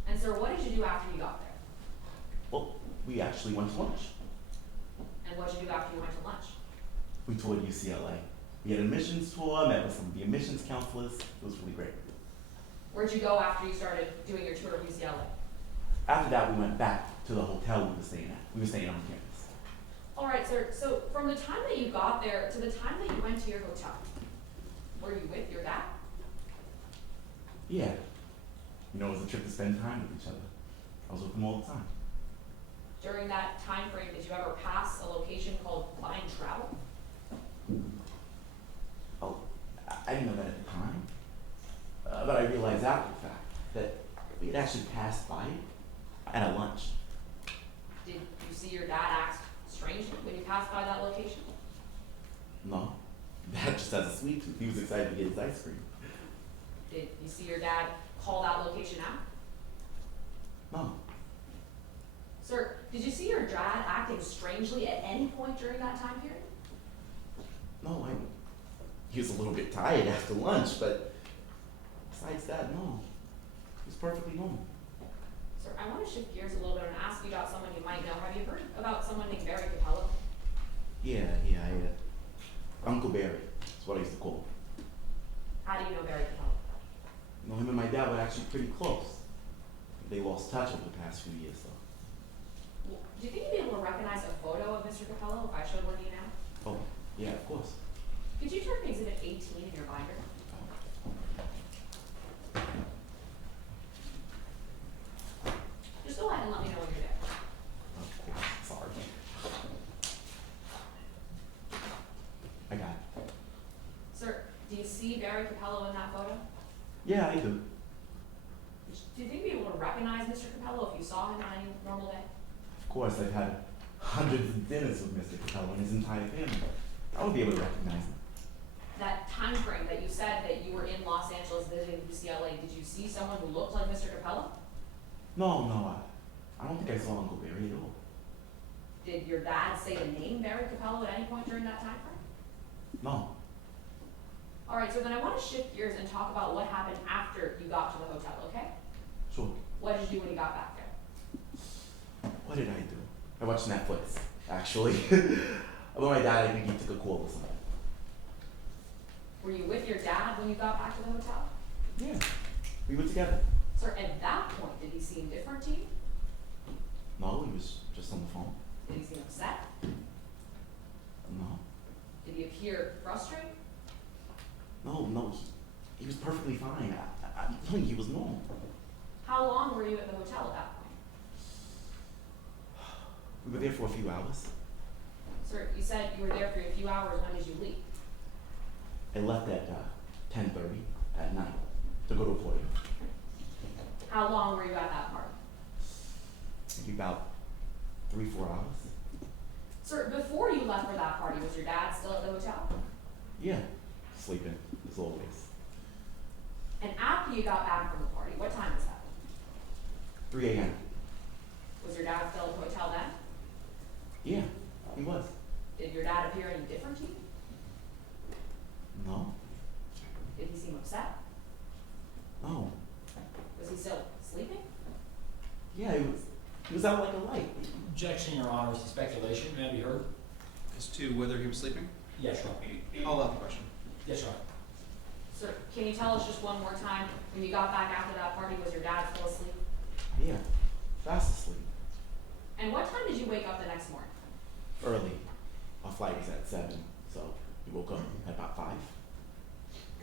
And sir, what did you do after you got there? Well, we actually went to lunch. And what did you do after you went to lunch? We toured UCLA. We had an admissions tour, met with some of the admissions counselors. It was really great. Where'd you go after you started doing your tour of UCLA? After that, we went back to the hotel we were staying at. We were staying on campus. All right, sir. So from the time that you got there to the time that you went to your hotel, were you with your dad? Yeah. You know, it was a trip to spend time with each other. I was with him all the time. During that time frame, did you ever pass a location called Kline Travel? Oh, I didn't know that at the time. But I realized after the fact that we had actually passed by it at a lunch. see your dad act strangely when you passed by that location? No. Dad just has a sweet tooth. He was excited to get his ice cream. Did you see your dad call that location out? No. Sir, did you see your dad acting strangely at any point during that time period? No, he was a little bit tired after lunch, but besides that, no. He was perfectly normal. Sir, I want to shift gears a little bit and ask you about someone you might know. Have you heard about someone named Barry Capello? Yeah, Uncle Barry. That's what I used to call him. How do you know Barry Capello? You know, him and my dad were actually pretty close. They lost touch over the past few years, though. Well, do you think you'd be able to recognize a photo of Mr. Capello if I showed one to you now? Oh, yeah, of course. Could you turn to Exhibit 18 in your binder? Just go ahead and let me know when you're there. Of course, sorry. I got it. Sir, do you see Barry Capello in that photo? Yeah, I do. Do you think you'd be able to recognize Mr. Capello if you saw him on any normal day? Of course, I've had hundreds of dinners with Mr. Capello and his entire family. I would be able to recognize him. That time frame that you said that you were in Los Angeles visiting UCLA, did you see someone who looked like Mr. Capello? No, I don't think I saw Uncle Barry at all. Did your dad say the name Barry Capello at any point during that time frame? No. All right, so then I want to shift gears and talk about what happened after you got to the hotel, okay? Sure. What did you do when you got back there? What did I do? I watched Netflix, actually. Although my dad, I think he took a call or something. Were you with your dad when you got back to the hotel? Yeah. We were together. Sir, at that point, did he seem different to you? No, he was just on the phone. Did he seem upset? No. Did he appear frustrated? No, he was perfectly fine. I'm telling you, he was normal. How long were you at the hotel at that point? We were there for a few hours. Sir, you said you were there for a few hours. When did you leave? I left at 10:30 at night to go to a party. How long were you at that party? Maybe about 3-4 hours. Sir, before you left for that party, was your dad still at the hotel? Yeah, sleeping, as always. And after you got back from the party, what time was that? 3 a.m. Was your dad still at the hotel then? Yeah, he was. Did your dad appear any different to you? No, Did he seem upset? no. Was he still sleeping? Yeah, he was out like a light. Objection, Your Honor, is speculation. May I be heard? As to whether he was sleeping? Yes, Your Honor. I'll allow the question. Yes, Your Honor. Sir, can you tell us just one more time, when you got back after that party, was your dad still asleep? Yeah, fast asleep. And what time did you wake up the next morning? Early. Our flight was at 7, so we woke up at about 5.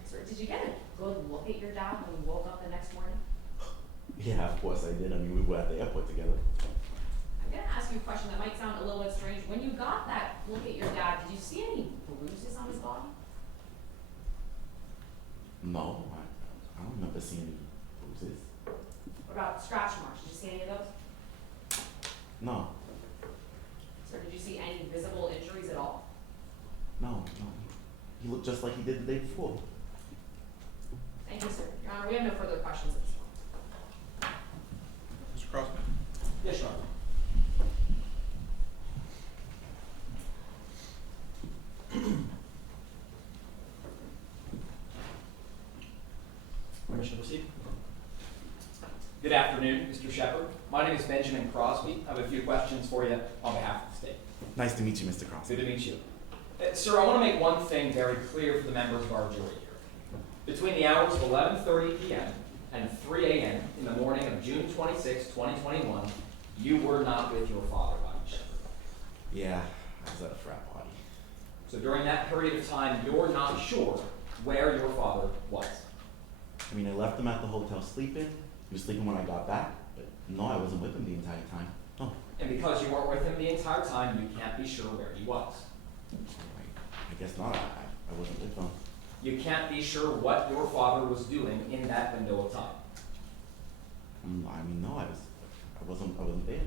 Sir, did you get a good look at your dad when you woke up the next morning? Yeah, of course I did. I mean, we were at the airport together. I'm gonna ask you a question that might sound a little bit strange. When you got that look at your dad, did you see any bruises on his body? No, I don't remember seeing any bruises. What about scratch marks? Did you see any of those? No, Sir, did you see any visible injuries at all? no. He looked just like he did the day before. Thank you, sir. Your Honor, we have no further questions at this point. Mr. Crosby? Yes, Your Honor. Permission to proceed? Good afternoon, Mr. Shepard. My name is Benjamin Crosby. I have a few questions for you on behalf of the state. Nice to meet you, Mr. Crosby. Good to meet you. Sir, I want to make one thing very clear for the members of our jury here. Between the hours of 11:30 p.m. and 3 a.m. in the morning of June 26, 2021, you were not with your father, Wyatt Shepard. Yeah, I was at a frat party. So during that period of time, you're not sure where your father was. I mean, I left him at the hotel sleeping. He was sleeping when I got back, but no, I wasn't with him the entire time. No. And because you weren't with him the entire time, you can't be sure where he was. I guess not. I wasn't with him. You can't be sure what your father was doing in that window of time. I mean, no, I wasn't there.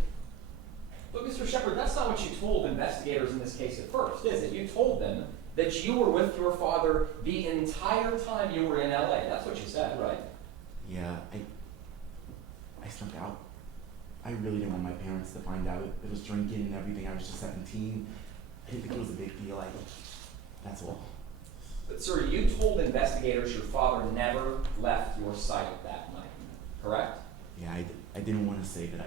But Mr. Shepard, that's not what you told investigators in this case at first, is it? You told them that you were with your father the entire time you were in LA. That's what you said, right? Yeah, I snuck out. I really didn't want my parents to find out. It was drinking and everything. I was just 17. I didn't think it was a big deal. That's all. But sir, you told investigators your father never left your sight that night, correct? Yeah, I didn't want to say that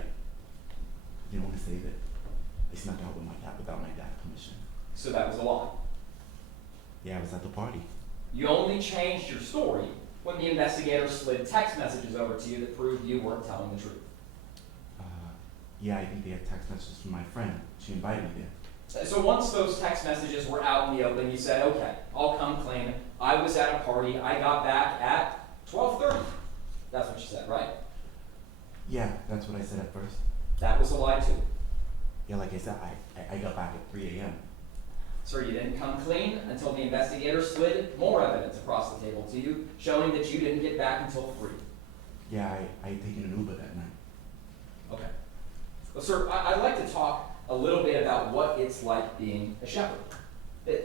I snuck out with my dad without my dad's permission. So that was a lie. Yeah, I was at the party. You only changed your story when the investigators slid text messages over to you that proved you weren't telling the truth. Yeah, I think they had text messages from my friend. She invited me there. So once those text messages were out in the open, you said, okay, I'll come clean. I was at a party. I got back at 12:30. That's what you said, right? Yeah, that's what I said at first. That was a lie too. Yeah, like I said, I got back at 3 a.m. Sir, you didn't come clean until the investigators slid more evidence across the table to you, showing that you didn't get back until 3. Yeah, I had taken an Uber that night. Okay. Well, sir, I'd like to talk a little bit about what it's like being a shepherd.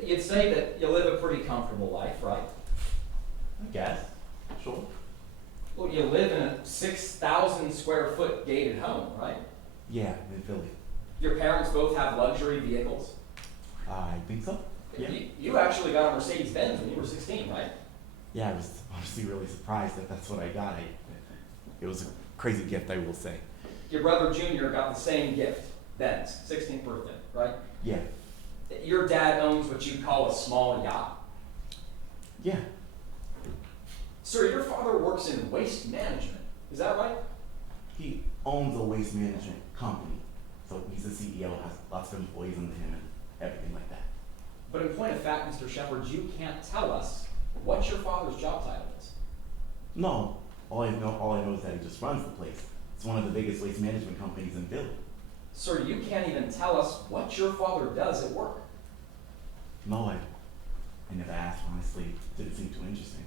You'd say that you live a pretty comfortable life, right? I guess. Sure. Well, you live in a 6,000 square foot gated home, right? Yeah, in Philly. Your parents both have luxury vehicles. I think so. Yeah. You actually got a Mercedes-Benz when you were 16, right? Yeah, I was honestly really surprised that that's what I got. It was a crazy gift, I will say. Your brother Junior got the same gift, Benz, 16th birthday, right? Yeah. Your dad owns what you call a small yacht. Yeah. Sir, your father works in waste management, is that right? He owns a waste management company. So he's the CEO, has lots of employees under him and everything like that. But in point of fact, Mr. Shepard, you can't tell us what your father's job title is. No, all I know is that he just runs the place. It's one of the biggest waste management companies in Philly. Sir, you can't even tell us what your father does at work. No, I never asked, honestly. It didn't seem too interesting.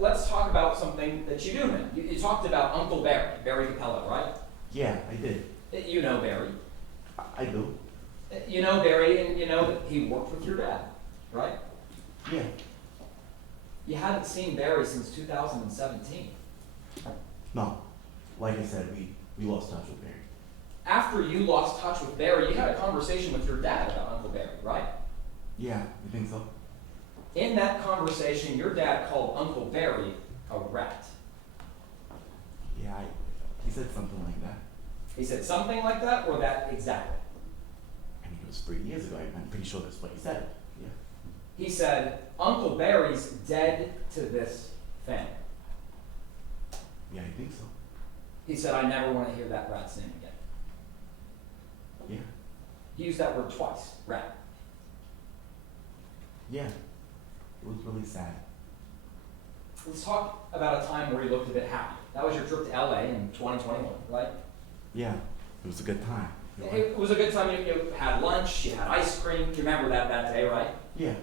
Let's talk about something that you do know. You talked about Uncle Barry Capello, right? Yeah, I did. You know Barry. I do. You know Barry, and you know that he worked with your dad, right? Yeah. You haven't seen Barry since 2017. No. Like I said, we lost touch with Barry. After you lost touch with Barry, you had a conversation with your dad about Uncle Barry, right? Yeah, you think so? In that conversation, your dad called Uncle Barry a rat. Yeah, he said something like that. He said something like that, or that exactly? I mean, it was 3 years ago. I'm pretty sure that's what he said. Yeah. He said, Uncle Barry's dead to this family. Yeah, I think so. He said, I never want to hear that rat's name again. Yeah. He used that word twice, rat. Yeah. It was really sad. Let's talk about a time where you looked a bit happy. That was your trip to LA in 2021, right? Yeah. It was a good time. It was a good time. You had lunch, you had ice cream. You remember that day, right? Yeah.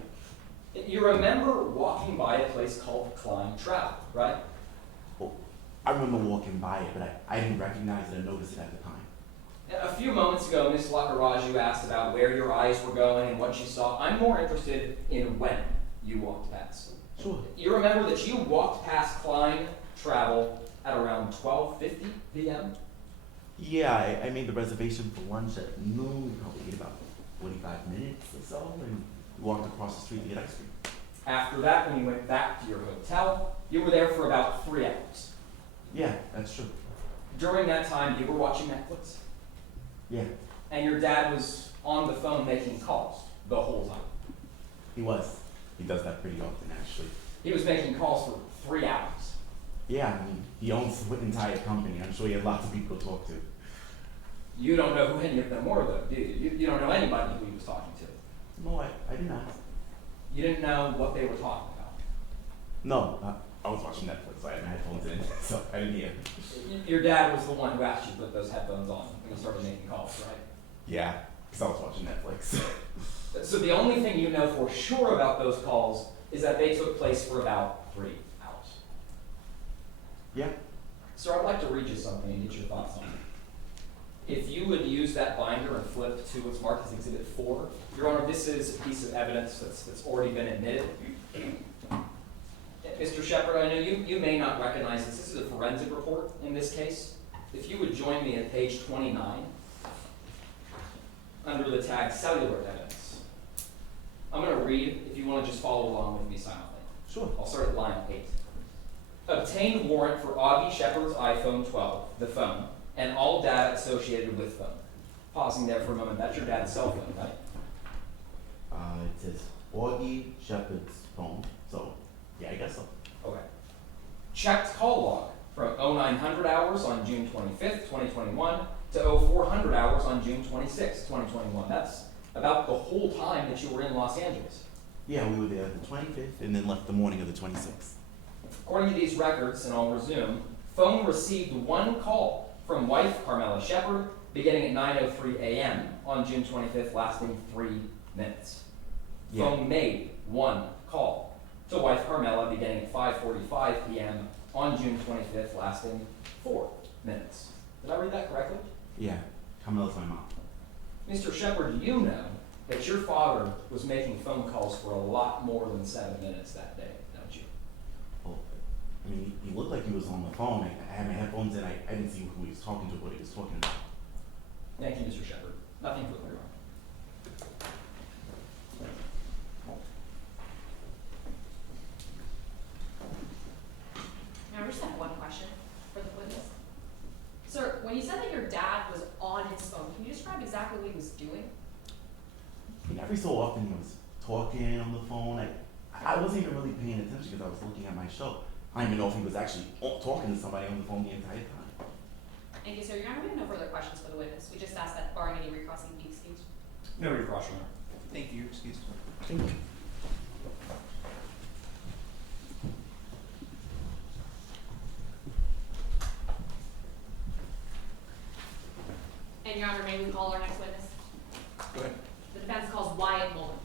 You remember walking by a place called Kline Travel, right? Well, I remember walking by it, but I didn't recognize it or notice it at the time. A few moments ago, Miss Lakkaraju asked about where your eyes were going and what you saw. I'm more interested in when you walked past. Sure. You remember that you walked past Kline Travel at around 12:50 p.m.? Yeah, I made the reservation for lunch at noon. We probably ate about 45 minutes or so, and we walked across the street to get ice cream. After that, when you went back to your hotel, you were there for about 3 hours. Yeah, that's true. During that time, you were watching Netflix, Yeah, and your dad was on the phone making calls the whole time. he was. He does that pretty often, actually. He was making calls for 3 hours. Yeah, I mean, he owns the entire company. I'm sure he had lots of people to talk to. You don't know who any of them were, though, do you? You don't know anybody who he was talking to. No, I didn't ask. You didn't know what they were talking about. No, I was watching Netflix, so I had my headphones in, so I didn't hear. Your dad was the one who asked you to put those headphones on when you started making calls, right? Yeah, because I was watching Netflix. So the only thing you know for sure about those calls is that they took place for about 3 hours. Yeah. Sir, I'd like to read you something and get your thoughts on it. If you would use that binder and flip to what's marked as Exhibit 4, Your Honor, this is a piece of evidence that's already been admitted. Mr. Shepard, I know you may not recognize this. This is a forensic report in this case. If you would join me at page 29, under the tag Cellular Evidence. I'm going to read, if you want to just follow along with me silently. Sure. I'll start at line 8. Obtained warrant for Augie Shepard's iPhone 12, the phone, and all data associated with phone. Pausing there for a moment, that's your dad's cell phone, right? It says Augie Shepard's phone, so yeah, I guess so. Okay. Checked call log from 0900 hours on June 25th, 2021 to 0400 hours on June 26th, 2021. That's about the whole time that you were in Los Angeles. Yeah, we were there the 25th and then left the morning of the 26th. According to these records, and I'll resume, phone received one call from wife Carmela Shepard beginning at 9:03 a.m. on June 25th, lasting 3 minutes. Yeah. Phone made one call to wife Carmela beginning at 5:45 p.m. on June 25th, lasting 4 minutes. Did I read that correctly? Yeah, Carmela's my mom. Mr. Shepard, you know that your father was making phone calls for a lot more than 7 minutes that day, don't you? Well, I mean, he looked like he was on the phone. I had my headphones in. I didn't see who he was talking to, what he was talking about. Thank you, Mr. Shepard. Nothing further, Your Honor. Now, I just have one question for the witness. Sir, when you said that your dad was on his phone, can you describe exactly what he was doing? I mean, every so often he was talking on the phone. I wasn't even really paying attention because I was looking at my show. I don't even know if he was actually talking to somebody on the phone the entire time. Thank you, sir. Your Honor, we have no further questions for the witness. We just ask that barring any recrossing be excused. No recross, Your Honor. Thank you, excuse me. Thank you. And Your Honor, may we call our next witness? Go ahead. The defense calls Wyatt Mullen.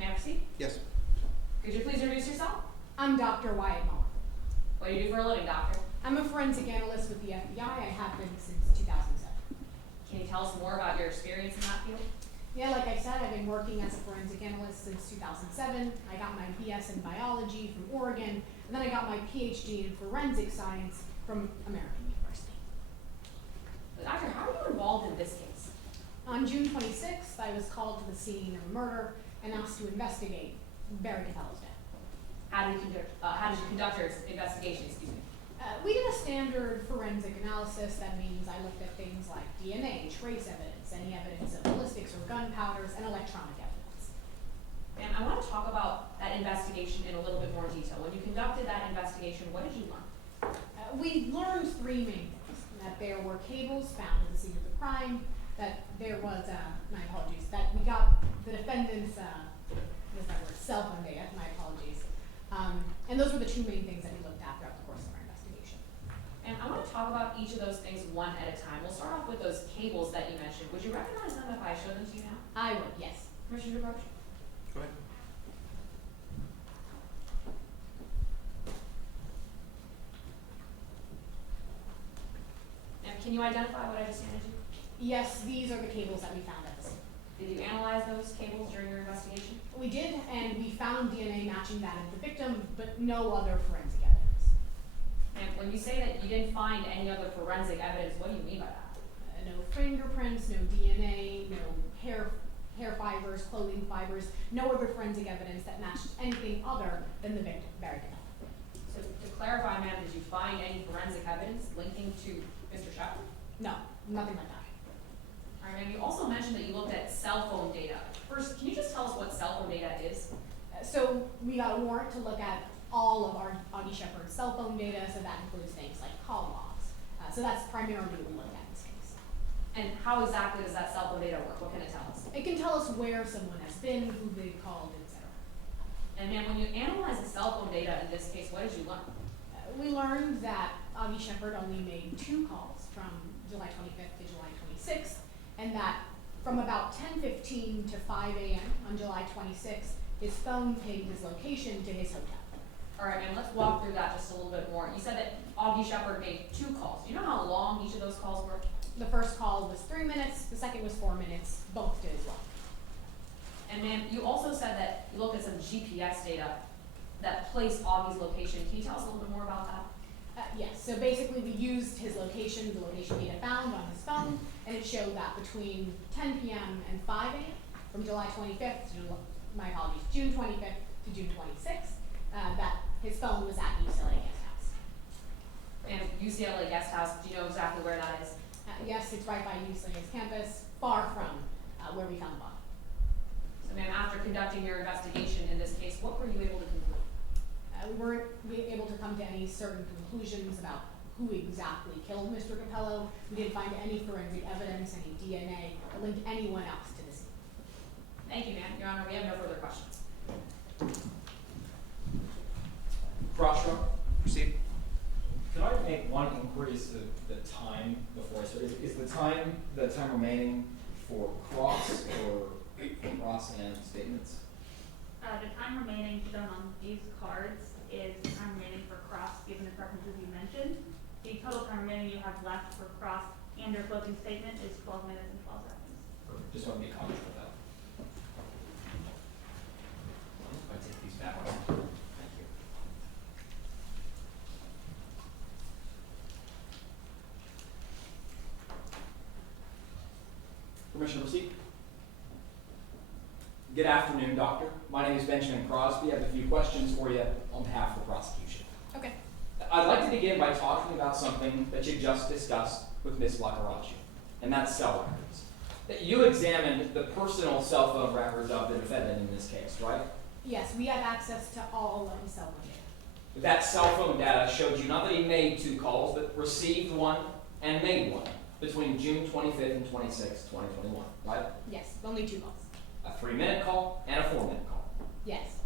May I proceed? Yes. Could you please introduce yourself? I'm Dr. Wyatt Mullen. What do you do for a living, doctor? I'm a forensic analyst with the FBI. I have been since 2007. Can you tell us more about your experience in that field? Yeah, like I said, I've been working as a forensic analyst since 2007. I got my BS in biology from Oregon, and then I got my PhD in forensic science from American University. Doctor, how are you involved in this case? On June 26th, I was called to the scene of a murder and asked to investigate Barry Capello's death. How did you conduct your investigation, excuse me? We did a standard forensic analysis. That means I looked at things like DNA, trace evidence, any evidence of ballistics or gunpowders, and electronic evidence. And I want to talk about that investigation in a little bit more detail. When you conducted that investigation, what did you learn? We learned 3 main things: that there were cables found at the scene of the crime, that there was, my apologies, that we got the defendant's, what's that word, cell phone data, my apologies. And those were the 2 main things that we looked at throughout the course of our investigation. And I want to talk about each of those things one at a time. We'll start off with those cables that you mentioned. Would you recognize them if I showed them to you now? I would, yes. Commissioner DeBroach? Go ahead. And can you identify what I just handed you? Yes, these are the cables that we found at the scene. Did you analyze those cables during your investigation? We did, and we found DNA matching that of the victim, but no other forensic evidence. And when you say that you didn't find any other forensic evidence, what do you mean by that? No fingerprints, no DNA, no hair fibers, clothing fibers, no other forensic evidence that matched anything other than the victim, Barry Capello. So to clarify, ma'am, did you find any forensic evidence linking to Mr. Shepard? No, nothing like that. All right, ma'am, you also mentioned that you looked at cell phone data. First, can you just tell us what cell phone data is? So we got a warrant to look at all of our Augie Shepard's cell phone data, so that includes things like call logs. So that's primarily what we look at in this case. And how exactly does that cell phone data work? What can it tell us? It can tell us where someone has been, who they called, etc. And ma'am, when you analyze the cell phone data in this case, what did you learn? We learned that Augie Shepard only made 2 calls from July 25th to July 26th, and that from about 10:15 to 5 a.m. on July 26th, his phone pegged his location to his hotel. All right, and let's walk through that just a little bit more. You said that Augie Shepard made 2 calls. Do you know how long each of those calls were? The first call was 3 minutes, the second was 4 minutes, both did as well. And ma'am, you also said that you looked at some GPS data that placed Augie's location. Can you tell us a little bit more about that? Yes, so basically we used his location, the location he had found on his phone, and it showed that between 10 p.m. and 5 a.m. from July 25th to, my apologies, June 25th to June 26th, that his phone was at UCLA Guest House. And UCLA Guest House, do you know exactly where that is? Yes, it's right by UCLA's campus, far from where we found the body. So ma'am, after conducting your investigation in this case, what were you able to conclude? We weren't able to come to any certain conclusions about who exactly killed Mr. Capello. We didn't find any forensic evidence, any DNA, that linked anyone else to the scene. Thank you, ma'am. Your Honor, we have no further questions. Crossroad? Proceed. Could I make one inquiry as to the time before I start? Is the time remaining for cross or for cross and statements? The time remaining shown on these cards is time remaining for cross, given the preferences you mentioned. The total time remaining you have left for cross and your closing statement is 12 minutes and 12 seconds. Perfect. Just want to be cognizant of that. I take these back. Thank you. Permission to proceed? Good afternoon, Doctor. My name is Benjamin Crosby. I have a few questions for you on behalf of the prosecution. Okay. I'd like to begin by talking about something that you just discussed with Ms. Lakkaraju, and that's cell records. You examined the personal cell phone records of the defendant in this case, right? Yes, we have access to all of his cell phone data. That cell phone data showed you not that he made 2 calls, but received one and made one between June 25th and 26th, 2021, right? Yes, only 2 calls. A 3-minute call and a 4-minute call. Yes.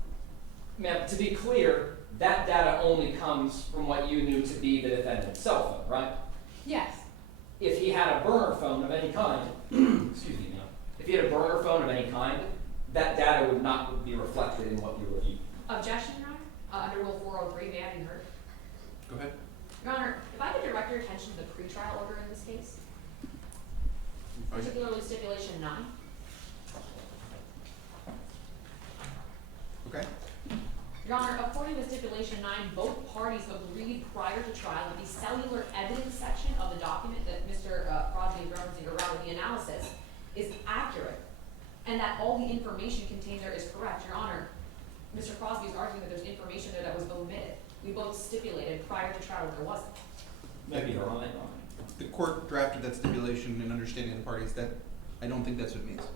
Ma'am, to be clear, that data only comes from what you knew to be the defendant's cell phone, right? Yes. If he had a burner phone of any kind, excuse me, ma'am, if he had a burner phone of any kind, that data would not be reflected in what you reviewed. Objection, Your Honor. Under Rule 403, may I be heard? Go ahead. Your Honor, if I could direct your attention to the pretrial order in this case, particularly stipulation 9. Okay. Your Honor, according to stipulation 9, both parties agreed prior to trial that the cellular evidence section of the document that Mr. Crosby is referencing around with the analysis is accurate, and that all the information contained there is correct. Your Honor, Mr. Crosby is arguing that there's information there that was omitted. We both stipulated prior to trial that there wasn't. Maybe you're wrong. The court drafted that stipulation in understanding the parties. That I don't think that's what it means.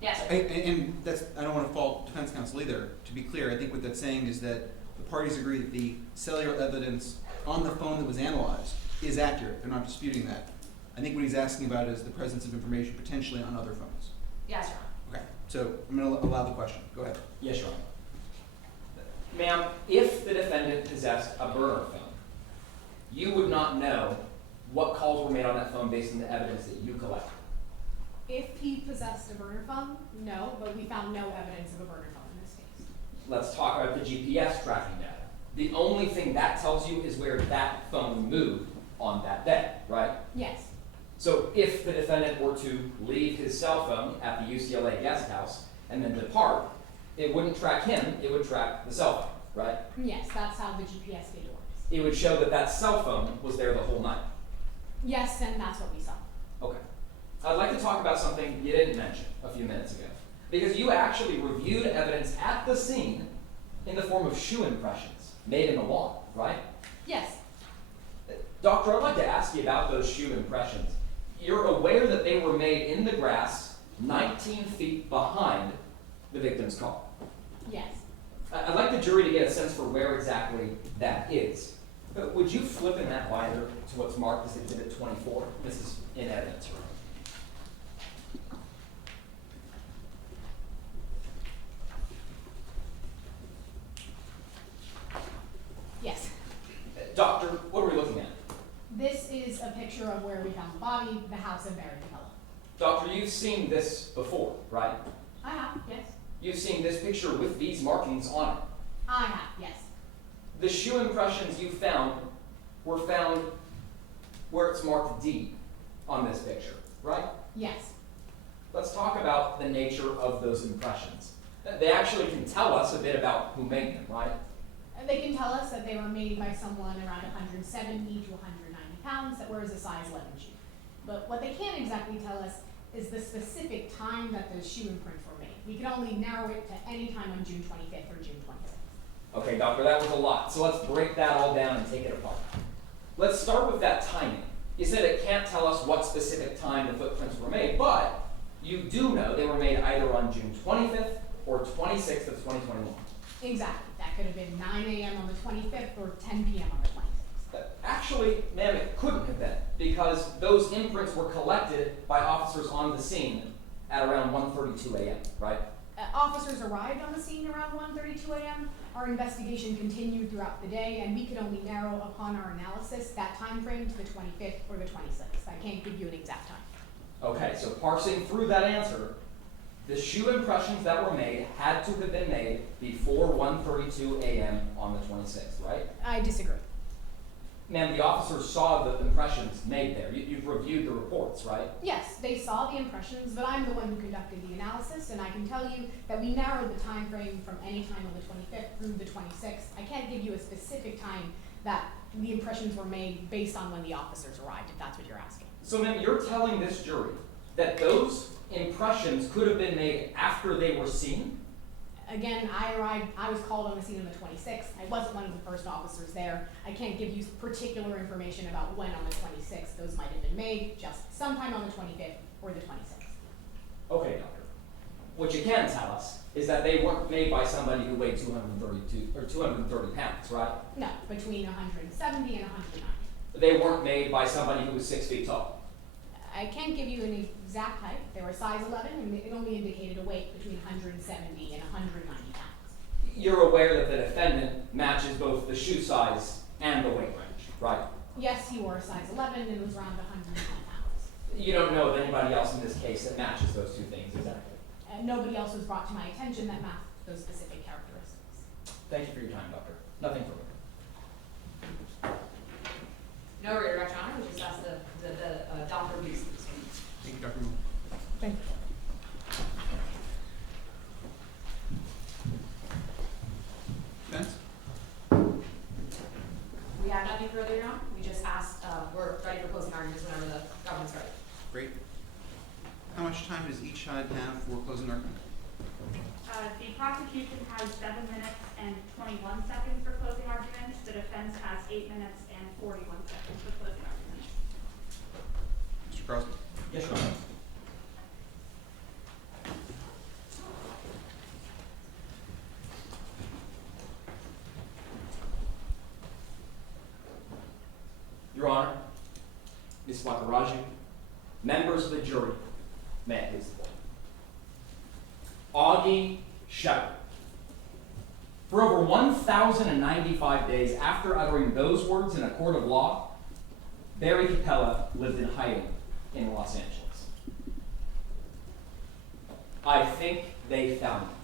Yes, sir. And that's, I don't want to fault defense counsel either. To be clear, I think what that's saying is that the parties agree that the cellular evidence on the phone that was analyzed is accurate. They're not disputing that. I think what he's asking about is the presence of information potentially on other phones. Yes, Your Honor. Okay, so I'm going to allow the question. Go ahead. Yes, Your Honor. Ma'am, if the defendant possessed a burner phone, you would not know what calls were made on that phone based on the evidence that you collected. If he possessed a burner phone, no, but we found no evidence of a burner phone in this case. Let's talk about the GPS tracking data. The only thing that tells you is where that phone moved on that day, right? Yes. So if the defendant were to leave his cell phone at the UCLA guest house and then depart, it wouldn't track him, it would track the cell phone, right? Yes, that's how the GPS data works. It would show that that cell phone was there the whole night. Yes, and that's what we saw. Okay. I'd like to talk about something you didn't mention a few minutes ago. Because you actually reviewed evidence at the scene in the form of shoe impressions made in the lawn, right? Yes. Doctor, I'd like to ask you about those shoe impressions. You're aware that they were made in the grass 19 feet behind the victim's car? Yes. I'd like the jury to get a sense for where exactly that is. But would you flip in that binder to what's marked as Exhibit 24? This is in evidence room. Yes. Doctor, what are we looking at? This is a picture of where we found the body, the house of Mary Capello. Doctor, you've seen this before, right? I have, yes. You've seen this picture with these markings on it. I have, yes. The shoe impressions you found were found where it's marked D on this picture, right? Yes. Let's talk about the nature of those impressions. They actually can tell us a bit about who made them, right? They can tell us that they were made by someone around 170 to 190 pounds that wears a size 11 shoe. But what they can't exactly tell us is the specific time that those shoe imprints were made. We can only narrow it to any time on June 25th or June 26th. Okay, doctor, that was a lot. So let's break that all down and take it apart. Let's start with that timing. You said it can't tell us what specific time the footprints were made, but you do know they were made either on June 25th or 26th of 2021. Exactly. That could have been 9 a.m. on the 25th or 10 p.m. on the 26th. Actually, ma'am, it couldn't have been, because those imprints were collected by officers on the scene at around 1:32 a.m., right? Officers arrived on the scene around 1:32 a.m. Our investigation continued throughout the day, and we could only narrow upon our analysis that time frame to the 25th or the 26th. I can't give you an exact time. Okay, so parsing through that answer, the shoe impressions that were made had to have been made before 1:32 a.m. on the 26th, right? I disagree. Ma'am, the officers saw the impressions made there. You've reviewed the reports, right? Yes, they saw the impressions, but I'm the one who conducted the analysis, and I can tell you that we narrowed the time frame from any time on the 25th through the 26th. I can't give you a specific time that the impressions were made based on when the officers arrived, if that's what you're asking. So, ma'am, you're telling this jury that those impressions could have been made after they were seen? Again, I was called on the scene on the 26th. I wasn't one of the first officers there. I can't give you particular information about when on the 26th those might have been made, just sometime on the 25th or the 26th. Okay, doctor. What you can tell us is that they weren't made by somebody who weighed 230 pounds, right? No, between 170 and 190. They weren't made by somebody who was 6 feet tall. I can't give you an exact height. They were size 11, and it only indicated a weight between 170 and 190 pounds. You're aware that the defendant matches both the shoe size and the weight range, right? Yes, he wore a size 11 and was around 110 pounds. You don't know of anybody else in this case that matches those two things exactly. Nobody else was brought to my attention that matched those specific characteristics. Thank you for your time, doctor. Nothing further. No redirection, Your Honor, we just asked the doctor to use this. Thank you, Dr. Moore. Thank you. Spence? We have nothing further, Your Honor. We just asked, we're ready for closing arguments whenever the government's ready. Great. How much time does each side have for closing argument? The prosecution has 7 minutes and 21 seconds for closing arguments. The defense has 8 minutes and 41 seconds for closing arguments. Mr. Crosby? Yes, Your Honor. Your Honor, Ms. Lakkaraju, members of the jury, may I please the floor. Augie Shepard. For over 1,095 days after uttering those words in a court of law, Barry Capella lived in hiding in Los Angeles. I think they found him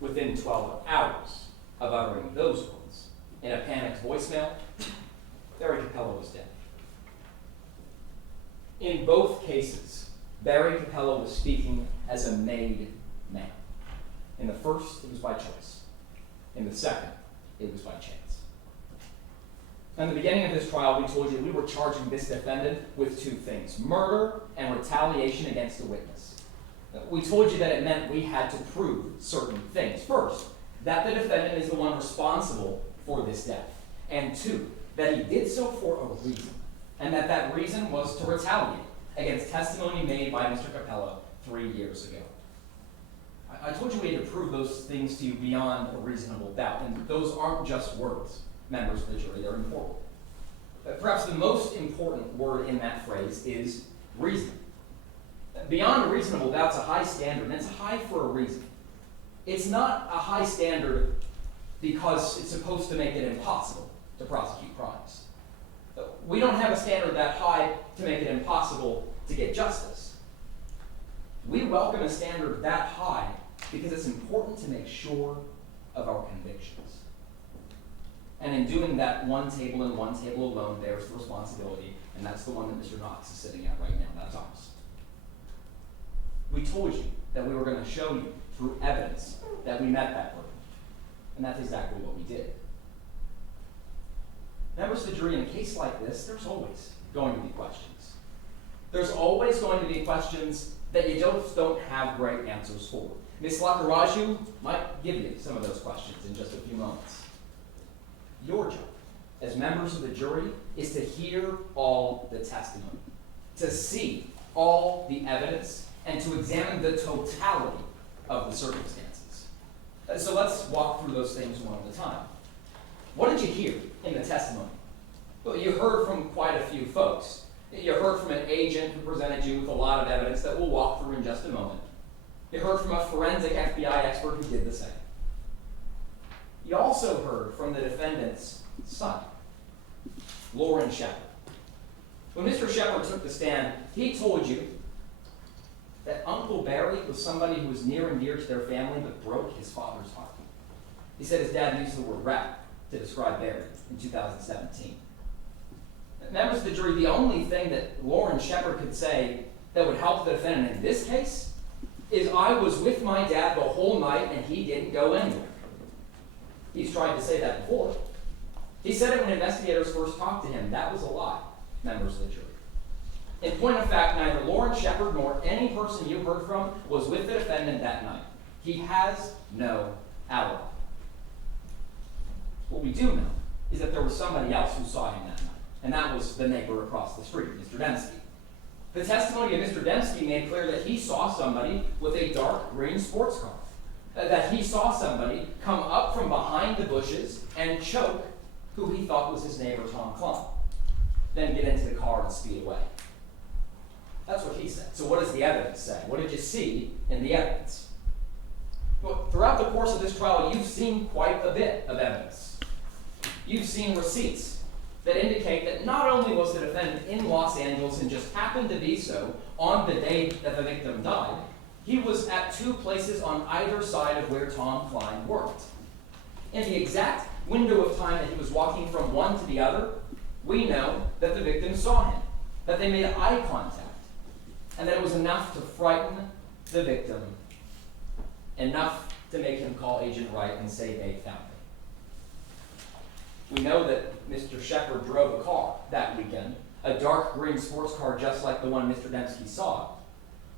within 12 hours of uttering those words in a panicked voicemail. Barry Capella was dead. In both cases, Barry Capella was speaking as a made man. In the first, it was by choice. In the second, it was by chance. In the beginning of this trial, we told you we were charging this defendant with two things: murder and retaliation against a witness. We told you that it meant we had to prove certain things. First, that the defendant is the one responsible for this death. And two, that he did so for a reason, and that reason was to retaliate against testimony made by Mr. Capella 3 years ago. I told you we had to prove those things to you beyond a reasonable doubt, and those aren't just words, members of the jury, they're important. Perhaps the most important word in that phrase is reason. Beyond a reasonable doubt's a high standard, and it's high for a reason. It's not a high standard because it's supposed to make it impossible to prosecute crimes. We don't have a standard that high to make it impossible to get justice. We welcome a standard that high because it's important to make sure of our convictions. And in doing that, one table and one table alone bears the responsibility, and that's the one that Mr. Knox is sitting at right now. That's ours. We told you that we were going to show you through evidence that we met that burden, and that's exactly what we did. Members of the jury, in a case like this, there's always going to be questions. There's always going to be questions that you don't have great answers for. Ms. Lakkaraju might give you some of those questions in just a few moments. Your job as members of the jury is to hear all the testimony, to see all the evidence, and to examine the totality of the circumstances. So let's walk through those things one at a time. What did you hear in the testimony? Well, you heard from quite a few folks. You heard from an agent who presented you with a lot of evidence that we'll walk through in just a moment. You heard from a forensic FBI expert who did the same. You also heard from the defendant's son, Lauren Shepard. When Mr. Shepard took the stand, he told you that Uncle Barry was somebody who was near and dear to their family but broke his father's heart. He said his dad used the word rat to describe Barry in 2017. Members of the jury, the only thing that Lauren Shepard could say that would help the defendant in this case is, I was with my dad the whole night and he didn't go anywhere. He's tried to say that before. He said it when investigators first talked to him. That was a lie, members of the jury. In point of fact, neither Lauren Shepard nor any person you heard from was with the defendant that night. He has no alibi. What we do know is that there was somebody else who saw him that night, and that was the neighbor across the street, Mr. Dempsky. The testimony of Mr. Dempsky made clear that he saw somebody with a dark green sports car, that he saw somebody come up from behind the bushes and choke who he thought was his neighbor, Tom Kline, then get into the car and speed away. That's what he said. So what does the evidence say? What did you see in the evidence? Well, throughout the course of this trial, you've seen quite a bit of evidence. You've seen receipts that indicate that not only was the defendant in Los Angeles and just happened to be so on the day that the victim died, he was at two places on either side of where Tom Kline worked. In the exact window of time that he was walking from one to the other, we know that the victim saw him, that they made eye contact, and that it was enough to frighten the victim, enough to make him call Agent Wright and say they found him. We know that Mr. Shepard drove a car that weekend, a dark green sports car just like the one Mr. Dempsky saw.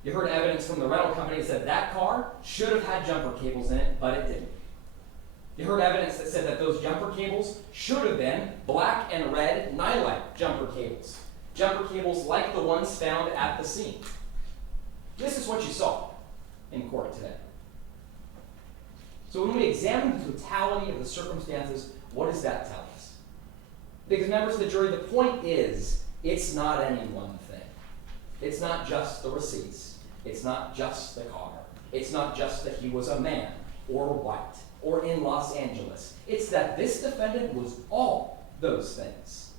You heard evidence from the rental company that said that car should have had jumper cables in it, but it didn't. You heard evidence that said that those jumper cables should have been black and red nylite jumper cables like the ones found at the scene. This is what you saw in court today. So when we examine the totality of the circumstances, what does that tell us? Because members of the jury, the point is, it's not any one thing. It's not just the receipts. It's not just the car. It's not just that he was a man or white or in Los Angeles. It's that this defendant was all those things.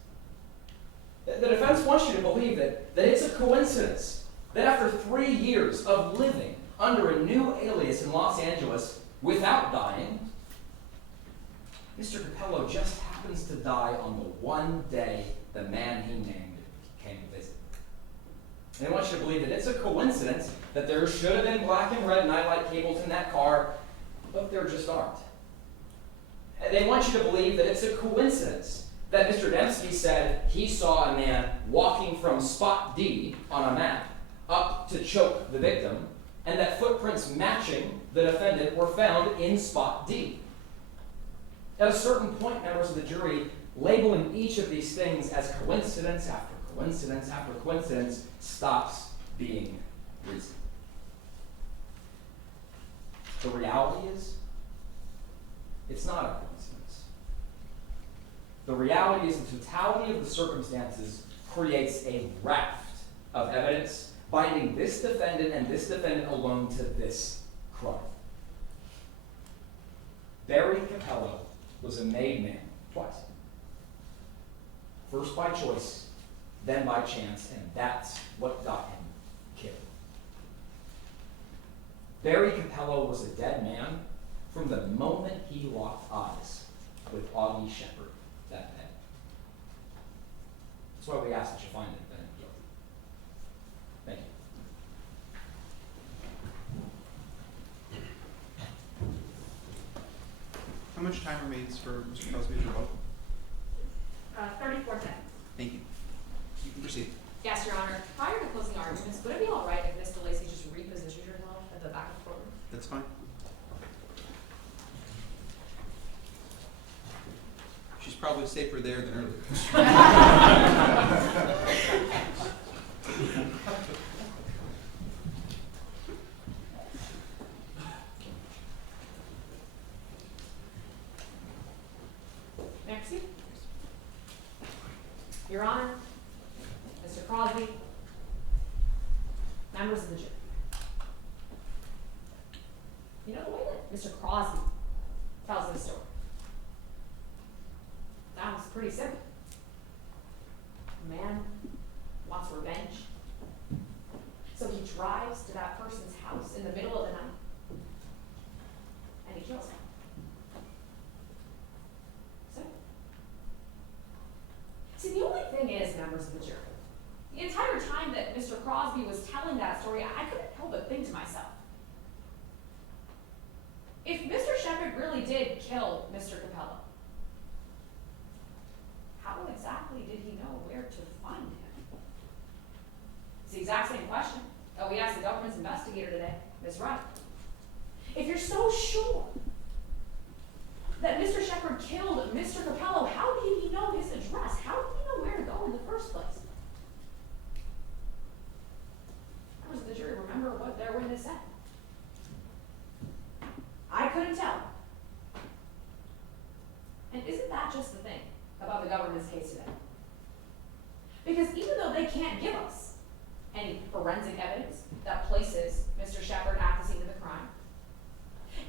The defense wants you to believe that it's a coincidence that after 3 years of living under a new alias in Los Angeles without dying, Mr. Capello just happens to die on the one day the man he named came to visit. And they want you to believe that it's a coincidence that there should have been black and red nightlight cables in that car, but there just aren't. And they want you to believe that it's a coincidence that Mr. Dempsky said he saw a man walking from spot D on a map up to choke the victim, and that footprints matching the defendant were found in spot D. At a certain point, members of the jury, labeling each of these things as coincidence after coincidence after coincidence stops being reason. The reality is, it's not a coincidence. The reality is the totality of the circumstances creates a raft of evidence binding this defendant and this defendant alone to this crime. Barry Capello was a made man twice. First by choice, then by chance, and that's what got him killed. Barry Capello was a dead man from the moment he locked eyes with Augie Shepard that day. That's why we ask that you find the defendant guilty. Thank you. How much time remains for Mr. Crosby to vote? 34 seconds. Thank you. You can proceed. Yes, Your Honor. Prior to closing arguments, would it be all right if Ms. DeLacy just repositioned herself at the back of the courtroom? That's fine. She's probably safer there than earlier. Next. Your Honor, Mr. Crosby, members of the jury. You know, the way that Mr. Crosby tells this story sounds pretty simple. A man wants revenge, so he drives to that person's house in the middle of the night, and he kills him. Simple. See, the only thing is, members of the jury, the entire time that Mr. Crosby was telling that story, I couldn't help but think to myself, if Mr. Shepard really did kill Mr. Capello, how exactly did he know where to find him? It's the exact same question that we asked the government's investigator today, Ms. Wright. If you're so sure that Mr. Shepard killed Mr. Capello, how did he know his address? How did he know where to go in the first place? Members of the jury, remember what their witness said. I couldn't tell. And isn't that just the thing about the government's case today? Because even though they can't give us any forensic evidence that places Mr. Shepard at the scene of the crime,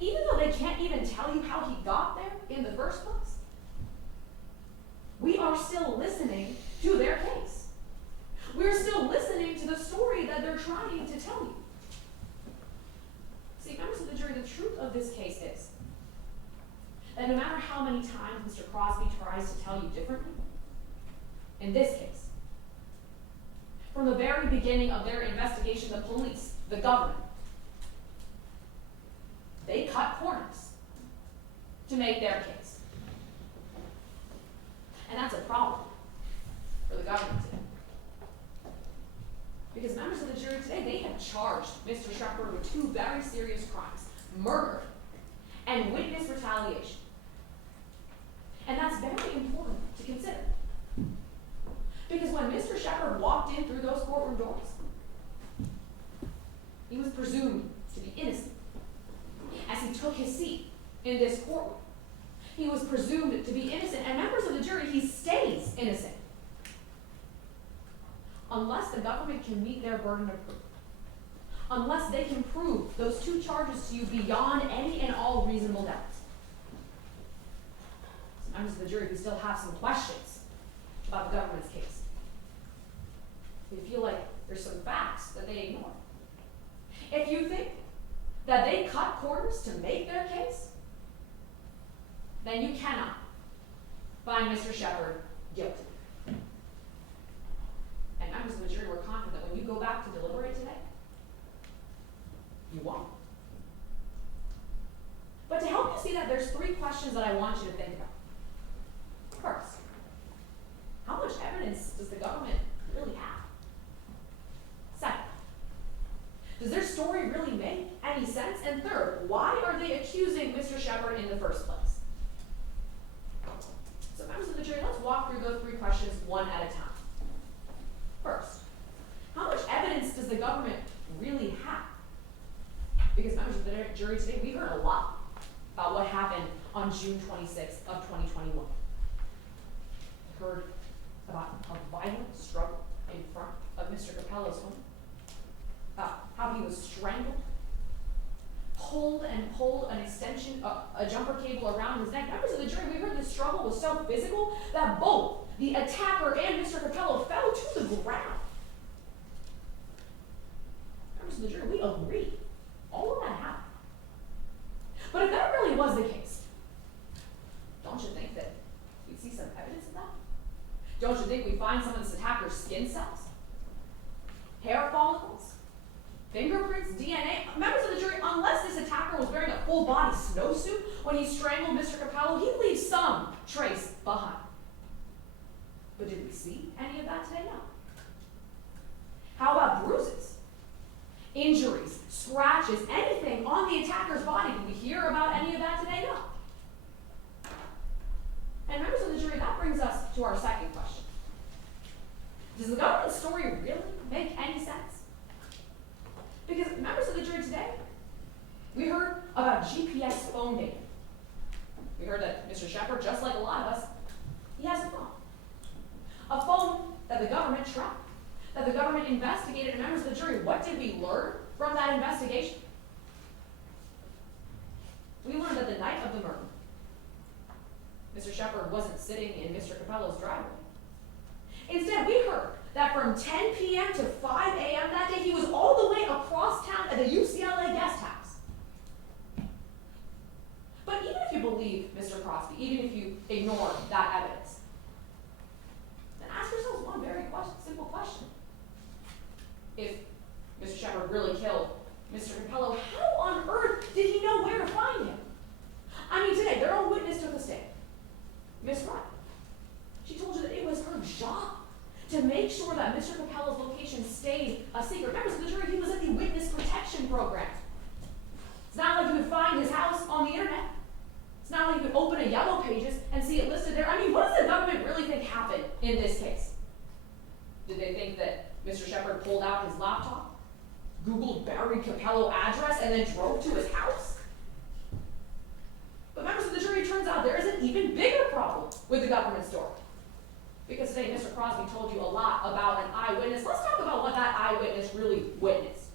even though they can't even tell you how he got there in the first place, we are still listening to their case. We're still listening to the story that they're trying to tell you. See, members of the jury, the truth of this case is that no matter how many times Mr. Crosby tries to tell you differently, in this case, from the very beginning of their investigation, the police, the government, they cut corners to make their case. And that's a problem for the government today. Because members of the jury today, they have charged Mr. Shepard with two very serious crimes, murder and witness retaliation. And that's very important to consider. Because when Mr. Shepard walked in through those courtroom doors, he was presumed to be innocent. As he took his seat in this courtroom, he was presumed to be innocent. And members of the jury, he stays innocent. Unless the government can meet their burden of proof. Unless they can prove those two charges to you beyond any and all reasonable doubt. So members of the jury, we still have some questions about the government's case. We feel like there's some facts that they ignore. If you think that they cut corners to make their case, then you cannot find Mr. Shepard guilty. And members of the jury, we're confident that when you go back to deliberate today, you won't. But to help you see that, there's three questions that I want you to think about. First, how much evidence does the government really have? Second, does their story really make any sense? And third, why are they accusing Mr. Shepard in the first place? So members of the jury, let's walk through those three questions one at a time. First, how much evidence does the government really have? Because members of the jury today, we've heard a lot about what happened on June 26th of 2021. We heard about a violent struggle in front of Mr. Capello's home, how he was strangled, pulled an extension, a jumper cable around his neck. Members of the jury, we heard this struggle was so physical that both the attacker and Mr. Capello fell to the ground. Members of the jury, we agree. All of that happened. But if that really was the case, don't you think that we'd see some evidence of that? Don't you think we'd find some of this attacker's skin cells, hair follicles, fingerprints, DNA? Members of the jury, unless this attacker was wearing a full-body snowsuit when he strangled Mr. Campbell, he'd leave some trace behind. But did we see any of that today? No. How about bruises, injuries, scratches, anything on the attacker's body? Did we hear about any of that today? No. And members of the jury, that brings us to our second question. Does the government story really make any sense? Because members of the jury today, we heard about GPS phone data. We heard that Mr. Shepard, just like a lot of us, he has a phone. A phone that the government tracked, that the government investigated. And members of the jury, what did we learn from that investigation? We learned that the night of the murder, Mr. Shepard wasn't sitting in Mr. Capello's driveway. Instead, we heard that from 10 p.m. to 5 a.m. that day, he was all the way across town at the UCLA guest house. But even if you believe Mr. Crosby, even if you ignore that evidence, then ask yourselves one very simple question. If Mr. Shepard really killed Mr. Campbell, how on earth did he know where to find him? I mean, today, their own witness took the stand, Miss Wright. She told you that it was her job to make sure that Mr. Capello's location stayed a secret. Members of the jury, he was in the witness protection program. It's not like you would find his house on the internet. It's not like you could open a Yellow Pages and see it listed there. I mean, what does the government really think happened in this case? Did they think that Mr. Shepard pulled out his laptop, Googled Barry Capello address, and then drove to his house? But members of the jury, it turns out there is an even bigger problem with the government story. Because today, Mr. Crosby told you a lot about an eyewitness. Let's talk about what that eyewitness really witnessed.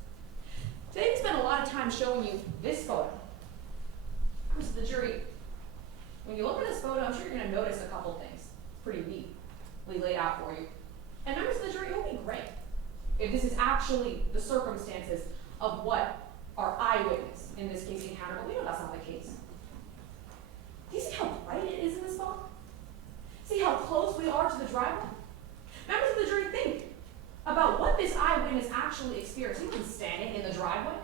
Today, we spent a lot of time showing you this photo. Members of the jury, when you look at this photo, I'm sure you're going to notice a couple things. It's pretty neatly laid out for you. And members of the jury, it would be great if this is actually the circumstances of what our eyewitness, in this case, encountered. But we know that's not the case. Do you see how bright it is in this photo? See how close we are to the driveway? Members of the jury, think about what this eyewitness actually experienced. He wasn't standing in the driveway.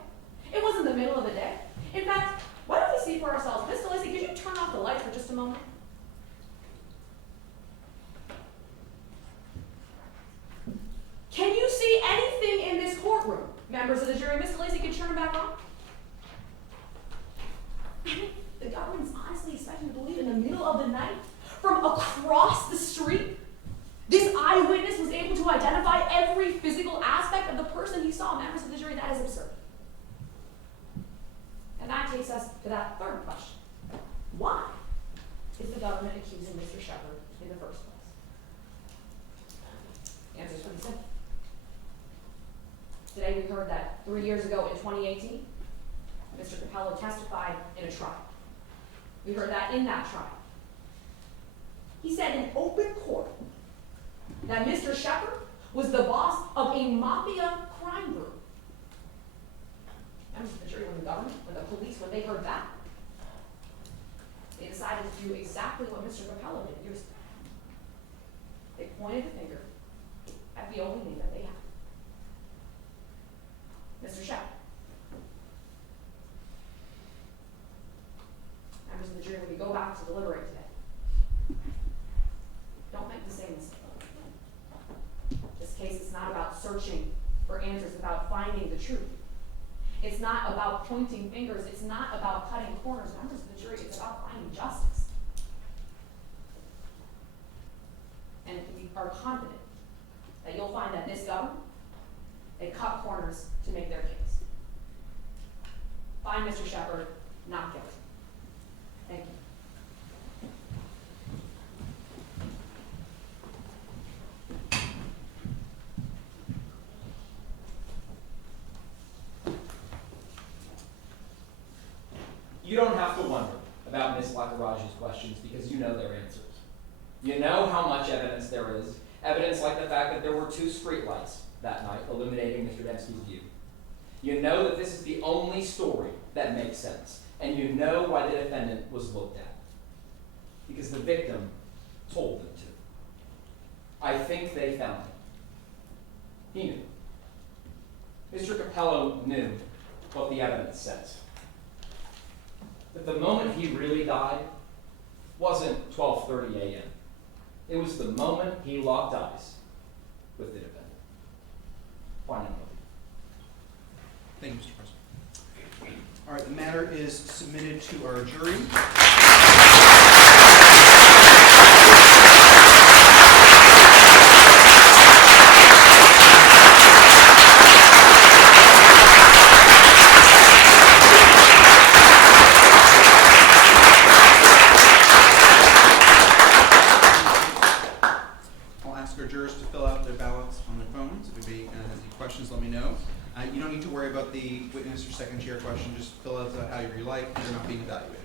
It wasn't the middle of the day. In fact, why don't we see for ourselves? Miss DeLacy, could you turn off the light for just a moment? Can you see anything in this courtroom? Members of the jury, Miss DeLacy, could you turn it back on? The government's honestly expecting to believe in the middle of the night, from across the street, this eyewitness was able to identify every physical aspect of the person he saw. Members of the jury, that is absurd. And that takes us to that third question. Why is the government accusing Mr. Shepard in the first place? The answer is pretty simple. Today we heard that 3 years ago in 2018, Mr. Capello testified in a trial. We heard that in that trial, he said in open court that Mr. Shepard was the boss of a mafia crime group. Members of the jury, when the government, when the police, when they heard that, they decided to do exactly what Mr. Capello did years ago. They pointed the finger at the only name that they had, Mr. Shepard. Members of the jury, when you go back to deliberate today, don't make the same mistake. This case is not about searching for answers, it's about finding the truth. It's not about pointing fingers, it's not about cutting corners. Members of the jury, it's about finding justice. And we are confident that you'll find that this government, they cut corners to make their case. Find Mr. Shepard not guilty. Thank you. You don't have to wonder about Ms. Lakkaraju's questions because you know their answers. You know how much evidence there is. Evidence like the fact that there were 2 streetlights that night illuminating Mr. Dempsky's view. You know that this is the only story that makes sense, and you know why the defendant was looked at. Because the victim told them to. I think they found him. He knew. Mr. Capello knew what the evidence says. That the moment he really died wasn't 12:30 a.m. It was the moment he locked eyes with the defendant. Finding him. Thank you, Mr. President. All right, the matter is submitted to our jury. I'll ask our jurors to fill out their ballots on their phones. If anybody has any questions, let me know. You don't need to worry about the witness or second chair question. Just fill out however you like. You're not being evaluated.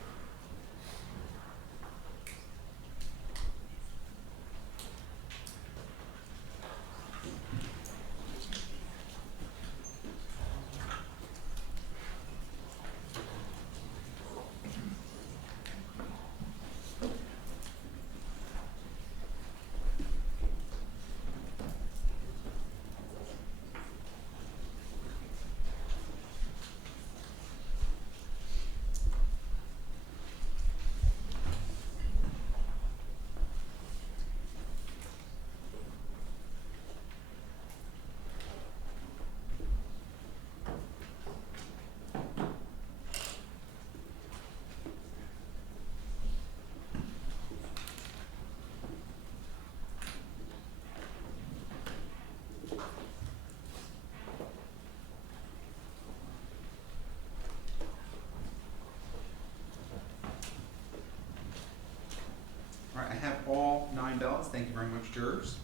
All right, I have all 9 ballots. Thank you very much, jurors.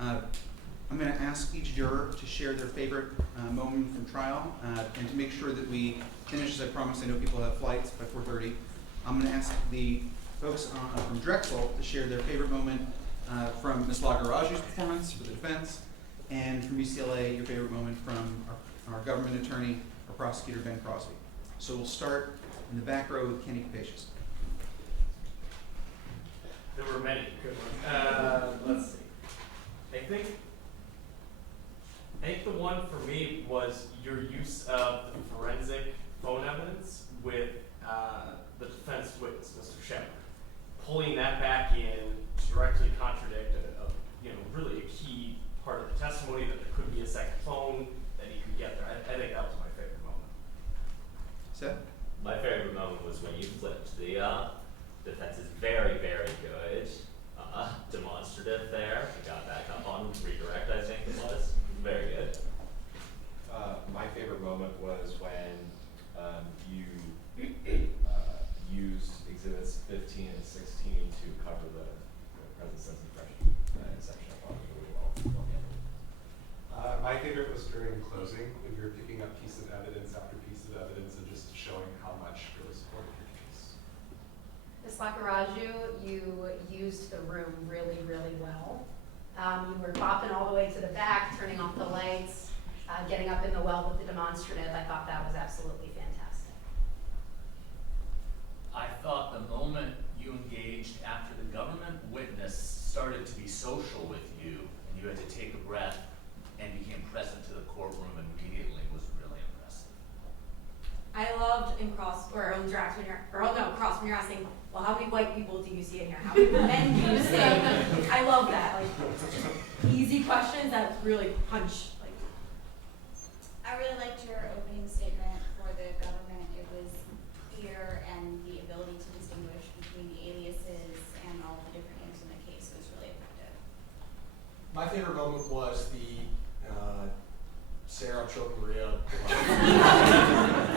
I'm going to ask each juror to share their favorite moment from trial, and to make sure that we finish, as I promised, I know people have flights by 4:30. I'm going to ask the folks from Drexel to share their favorite moment from Ms. Lakkaraju's performance for the defense, and from UCLA, your favorite moment from our government attorney, our prosecutor, Ben Crosby. So we'll start in the back row with Kenny Capacious. There were many good ones. Let's see. I think the one for me was your use of the forensic phone evidence with the defense witness, Mr. Shepard. Pulling that back in to directly contradict really a key part of the testimony, that there could be a second phone, that he could get there. I think that was my favorite moment. Seth? My favorite moment was when you flipped the defense is very, very good demonstrative there. I got back up on redirect, I think it was. Very good. My favorite moment was when you used exhibits 15 and 16 to cover the present sense impression section. I thought was really well handled. My favorite was during closing, when you were picking up piece of evidence after piece of evidence and just showing how much really supported your case. Ms. Lakkaraju, you used the room really, really well. You were bopping all the way to the back, turning off the lights, getting up in the well with the demonstrative. I thought that was absolutely fantastic. I thought the moment you engaged after the government witness started to be social with you, and you had to take a breath and became present to the courtroom immediately, was really impressive. I loved in Crosby when you're asking, well, how many white people do you see in here? How many men do you see? I love that. Like, easy questions that really punch. Like, I really liked your opening statement for the government. It was clear, and the ability to distinguish between the aliases and all the different names in the case was really effective. My favorite moment was the Sara choking Riya.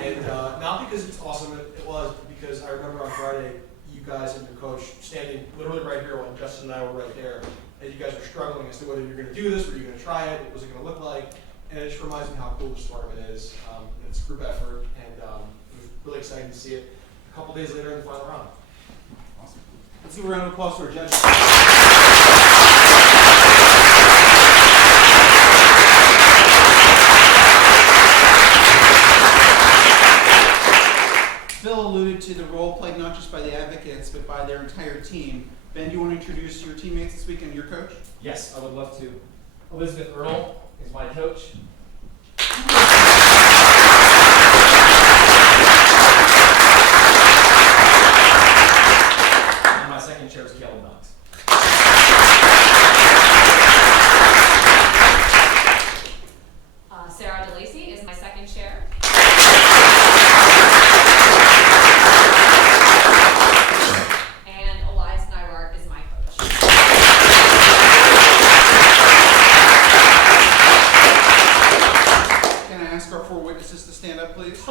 And not because it's awesome, it was because I remember on Friday, you guys and your coach standing literally right here when Justin and I were right there, and you guys were struggling as to whether you're going to do this, were you going to try it, what was it going to look like, and it just reminds me how cool this tournament is. It's a group effort, and it was really exciting to see it a couple days later in the final round. Awesome. Let's give a round of applause to our judges. Phil alluded to the role played not just by the advocates, but by their entire team. Ben, do you want to introduce your teammates this week and your coach? Yes, I would love to. Elizabeth Earl is my coach. And my second chair is Caleb Knox. Sara DeLacy is my second chair. And Elias Nywart is my coach. Can I ask our 4 witnesses to stand up, please?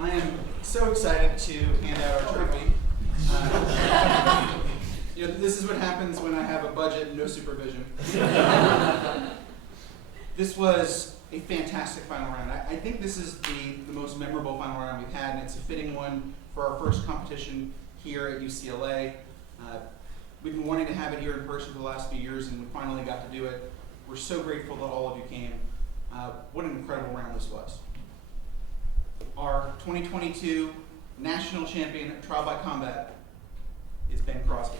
I am so excited to hand out our trophy. This is what happens when I have a budget and no supervision. This was a fantastic final round. I think this is the most memorable final round we've had, and it's a fitting one for our first competition here at UCLA. We've been wanting to have it here in person for the last few years, and we finally got to do it. We're so grateful that all of you came. What an incredible round this was. Our 2022 national champion of trial by combat is Ben Crosby.